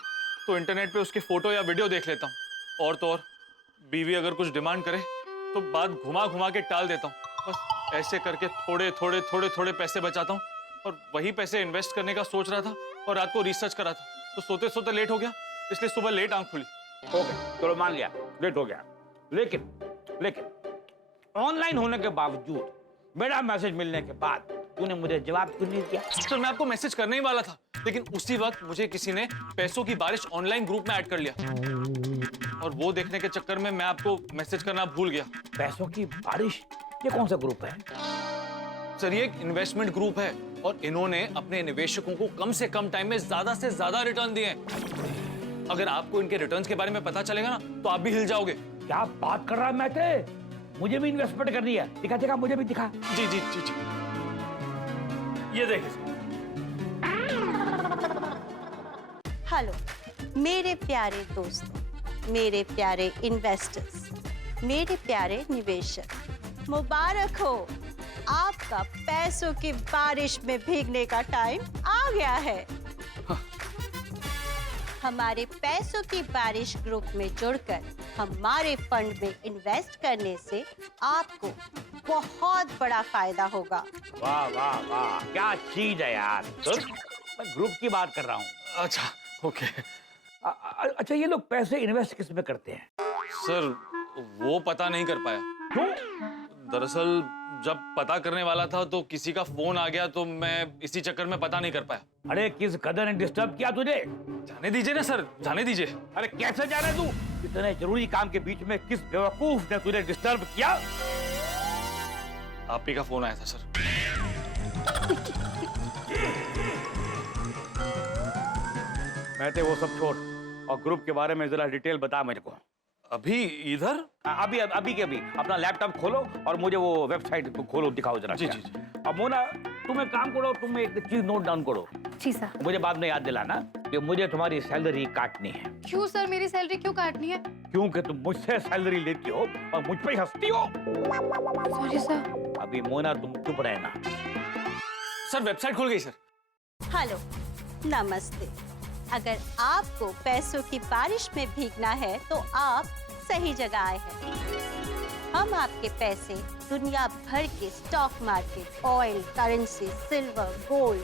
तो इंटरनेट पे उसकी फोटो या वीडियो देख लेता हूँ। और तो और बीवी अगर कुछ डिमांड करे तो बात घुमा घुमा के टाल देता हूँ। बस ऐसे करके थोड़े पैसे बचाता हूँ और वही पैसे इन्वेस्ट करने का सोच रहा था और रात को रिसर्च करा था, तो सोते सोते लेट हो गया, इसलिए सुबह लेट आंख खुली। ओके चलो मान लिया लेट हो गया, लेकिन ऑनलाइन होने के बावजूद मेरा मैसेज मिलने के बाद तूने मुझे जवाब क्यों नहीं किया? सर मैं आपको मैसेज करने ही वाला था, लेकिन उसी वक्त मुझे किसी ने पैसों की बारिश ऑनलाइन ग्रुप में ऐड कर लिया और वो देखने के चक्कर में मैं आपको मैसेज करना भूल गया। पैसों की बारिश? ये कौन सा ग्रुप है? सर ये एक इन्वेस्टमेंट ग्रुप है और इन्होंने अपने निवेशकों को कम से कम टाइम में ज्यादा से ज्यादा रिटर्न दिए हैं। अगर आपको इनके रिटर्न्स के बारे में पता चलेगा ना तो आप भी हिल जाओगे। क्या बात कर रहा है महते? मुझे भी इन्वेस्टमेंट करनी है। दिखा मुझे भी दिखा। जी जी जी जी, ये देखिए। हेलो मेरे प्यारे दोस्तों, मेरे प्यारे इन्वेस्टर्स, मेरे प्यारे निवेशक, मुबारक हो, आपका पैसों की बारिश में भीगने का टाइम आ गया है। हमारे पैसों की बारिश ग्रुप में जुड़कर हमारे फंड में इन्वेस्ट करने से आपको बहुत बड़ा फायदा होगा। वाह वाह वाह, क्या चीज है यार। सर मैं ग्रुप की बात कर रहा हूँ। अच्छा ओके। अच्छा ये लोग पैसे इन्वेस्ट किस में करते हैं? सर वो पता नहीं कर पाया। क्यों? दरअसल जब पता करने वाला था तो किसी का फोन आ गया तो मैं इसी चक्कर में पता नहीं कर पाया। अरे किस कदर ने डिस्टर्ब किया तुझे? जाने दीजिए ना सर, जाने दीजिए। अरे कैसे जाने तू? इतने जरूरी काम के बीच में किस बेवकूफ ने तुझे डिस्टर्ब किया? आप ही का फोन आया था सर। मैं वो सब छोड़ और ग्रुप के बारे में जरा डिटेल बता मेरे को। अभी इधर? अभी के अभी अपना लैपटॉप खोलो और मुझे वो वेबसाइट को खोलो, दिखाओ जरा। जी जी जी। अब मोना तुम एक काम करो, तुम एक चीज नोट डाउन करो। जी सर। मुझे बाद में याद दिलाना कि मुझे तुम्हारी सैलरी काटनी है। क्यों सर, मेरी सैलरी क्यों काटनी है? क्योंकि तुम मुझसे सैलरी लेती हो और मुझ पे हंसती हो। Sorry sir. अभी मोना तुम चुप रहना। सर वेबसाइट खुल गई सर। हेलो नमस्ते। अगर आपको पैसों की बारिश में भीगना है तो आप सही जगह आए हैं। हम आपके पैसे दुनिया भर के stock market, oil, currency, silver, gold,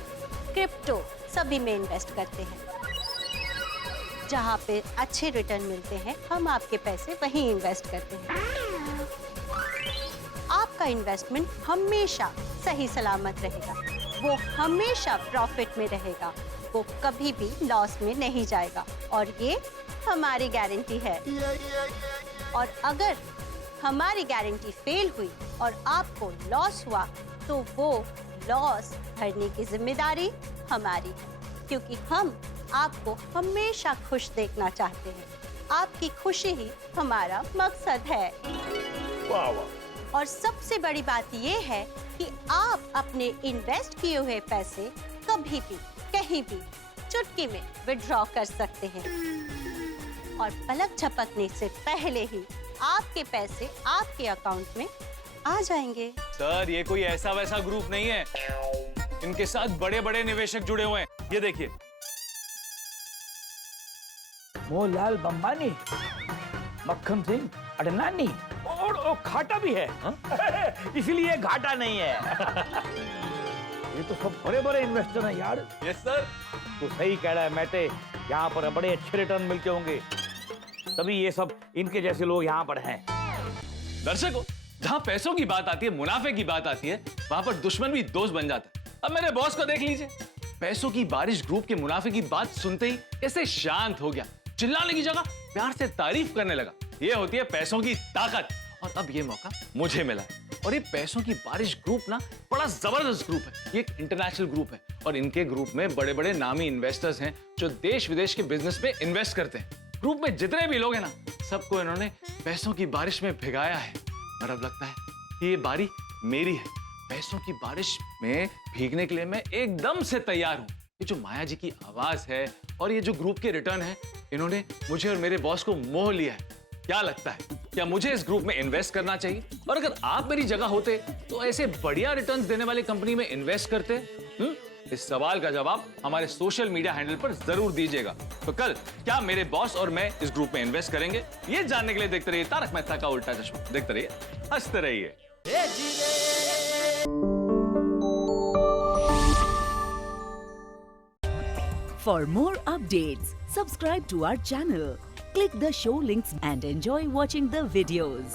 crypto सभी में इन्वेस्ट करते हैं। जहाँ पे अच्छे रिटर्न मिलते हैं हम आपके पैसे वहीं इन्वेस्ट करते हैं। आपका इन्वेस्टमेंट हमेशा सही सलामत रहेगा, वो हमेशा प्रॉफिट में रहेगा, वो कभी भी लॉस में नहीं जाएगा और ये हमारी गारंटी है। और अगर हमारी गारंटी फेल हुई और आपको लॉस हुआ तो वो लॉस भरने की जिम्मेदारी हमारी है, क्योंकि हम आपको हमेशा खुश देखना चाहते हैं। आपकी खुशी ही हमारा मकसद है। वाह वाह। और सबसे बड़ी बात ये है कि आप अपने इन्वेस्ट किए हुए पैसे कभी भी कहीं भी चुटकी में विड्रॉ कर सकते हैं और पलक झपकने से पहले ही आपके पैसे आपके अकाउंट में आ जाएंगे। सर ये कोई ऐसा वैसा ग्रुप नहीं है, इनके साथ बड़े बड़े निवेशक जुड़े हुए हैं। ये देखिए, मोहनलाल बम्बानी, मक्खन सिंह अडनानी और घाटा भी है। इसलिए घाटा नहीं है। ये तो सब बड़े बड़े इन्वेस्टर हैं यार। Yes sir. तो सही कह रहा है मैटे, यहाँ पर बड़े अच्छे रिटर्न मिलते होंगे, तभी ये सब इनके जैसे लोग यहाँ पर हैं। दर्शकों, जहाँ पैसों की बात आती है, मुनाफे की बात आती है, वहां पर दुश्मन भी दोस्त बन जाता है। अब मेरे बॉस को देख लीजिए, पैसों की बारिश ग्रुप के मुनाफे की बात सुनते ही कैसे शांत हो गया, चिल्लाने की जगह प्यार से तारीफ करने लगा। ये होती है पैसों की ताकत। और अब ये मौका मुझे मिला है। और ये पैसों की बारिश ग्रुप ना बड़ा जबरदस्त ग्रुप है। ये एक इंटरनेशनल ग्रुप है और इनके ग्रुप में बड़े बड़े नामी इन्वेस्टर्स हैं जो देश विदेश के बिजनेस में इन्वेस्ट करते हैं। ग्रुप में जितने भी लोग हैं ना, सबको इन्होंने पैसों की बारिश में भिगाया है। और अब लगता है कि ये बारी मेरी है। पैसों की बारिश में भीगने के लिए मैं एकदम से तैयार हूं। ये जो माया जी की आवाज है और ये जो ग्रुप के रिटर्न है, इन्होंने मुझे और मेरे बॉस को मोह लिया है। क्या लगता है, क्या मुझे इस ग्रुप में इन्वेस्ट करना चाहिए? और अगर आप मेरी जगह होते तो ऐसे बढ़िया रिटर्न्स देने वाली कंपनी में इन्वेस्ट करते? इस सवाल का जवाब हमारे सोशल मीडिया हैंडल पर जरूर दीजिएगा। तो कल क्या मेरे बॉस और मैं इस ग्रुप में इन्वेस्ट करेंगे? ये जानने के लिए देखते रहिए तारक मेहता का उल्टा चश्मा। देखते रहिए, हंसते रहिए। For more updates, subscribe to our channel, click the show links and enjoy watching the videos.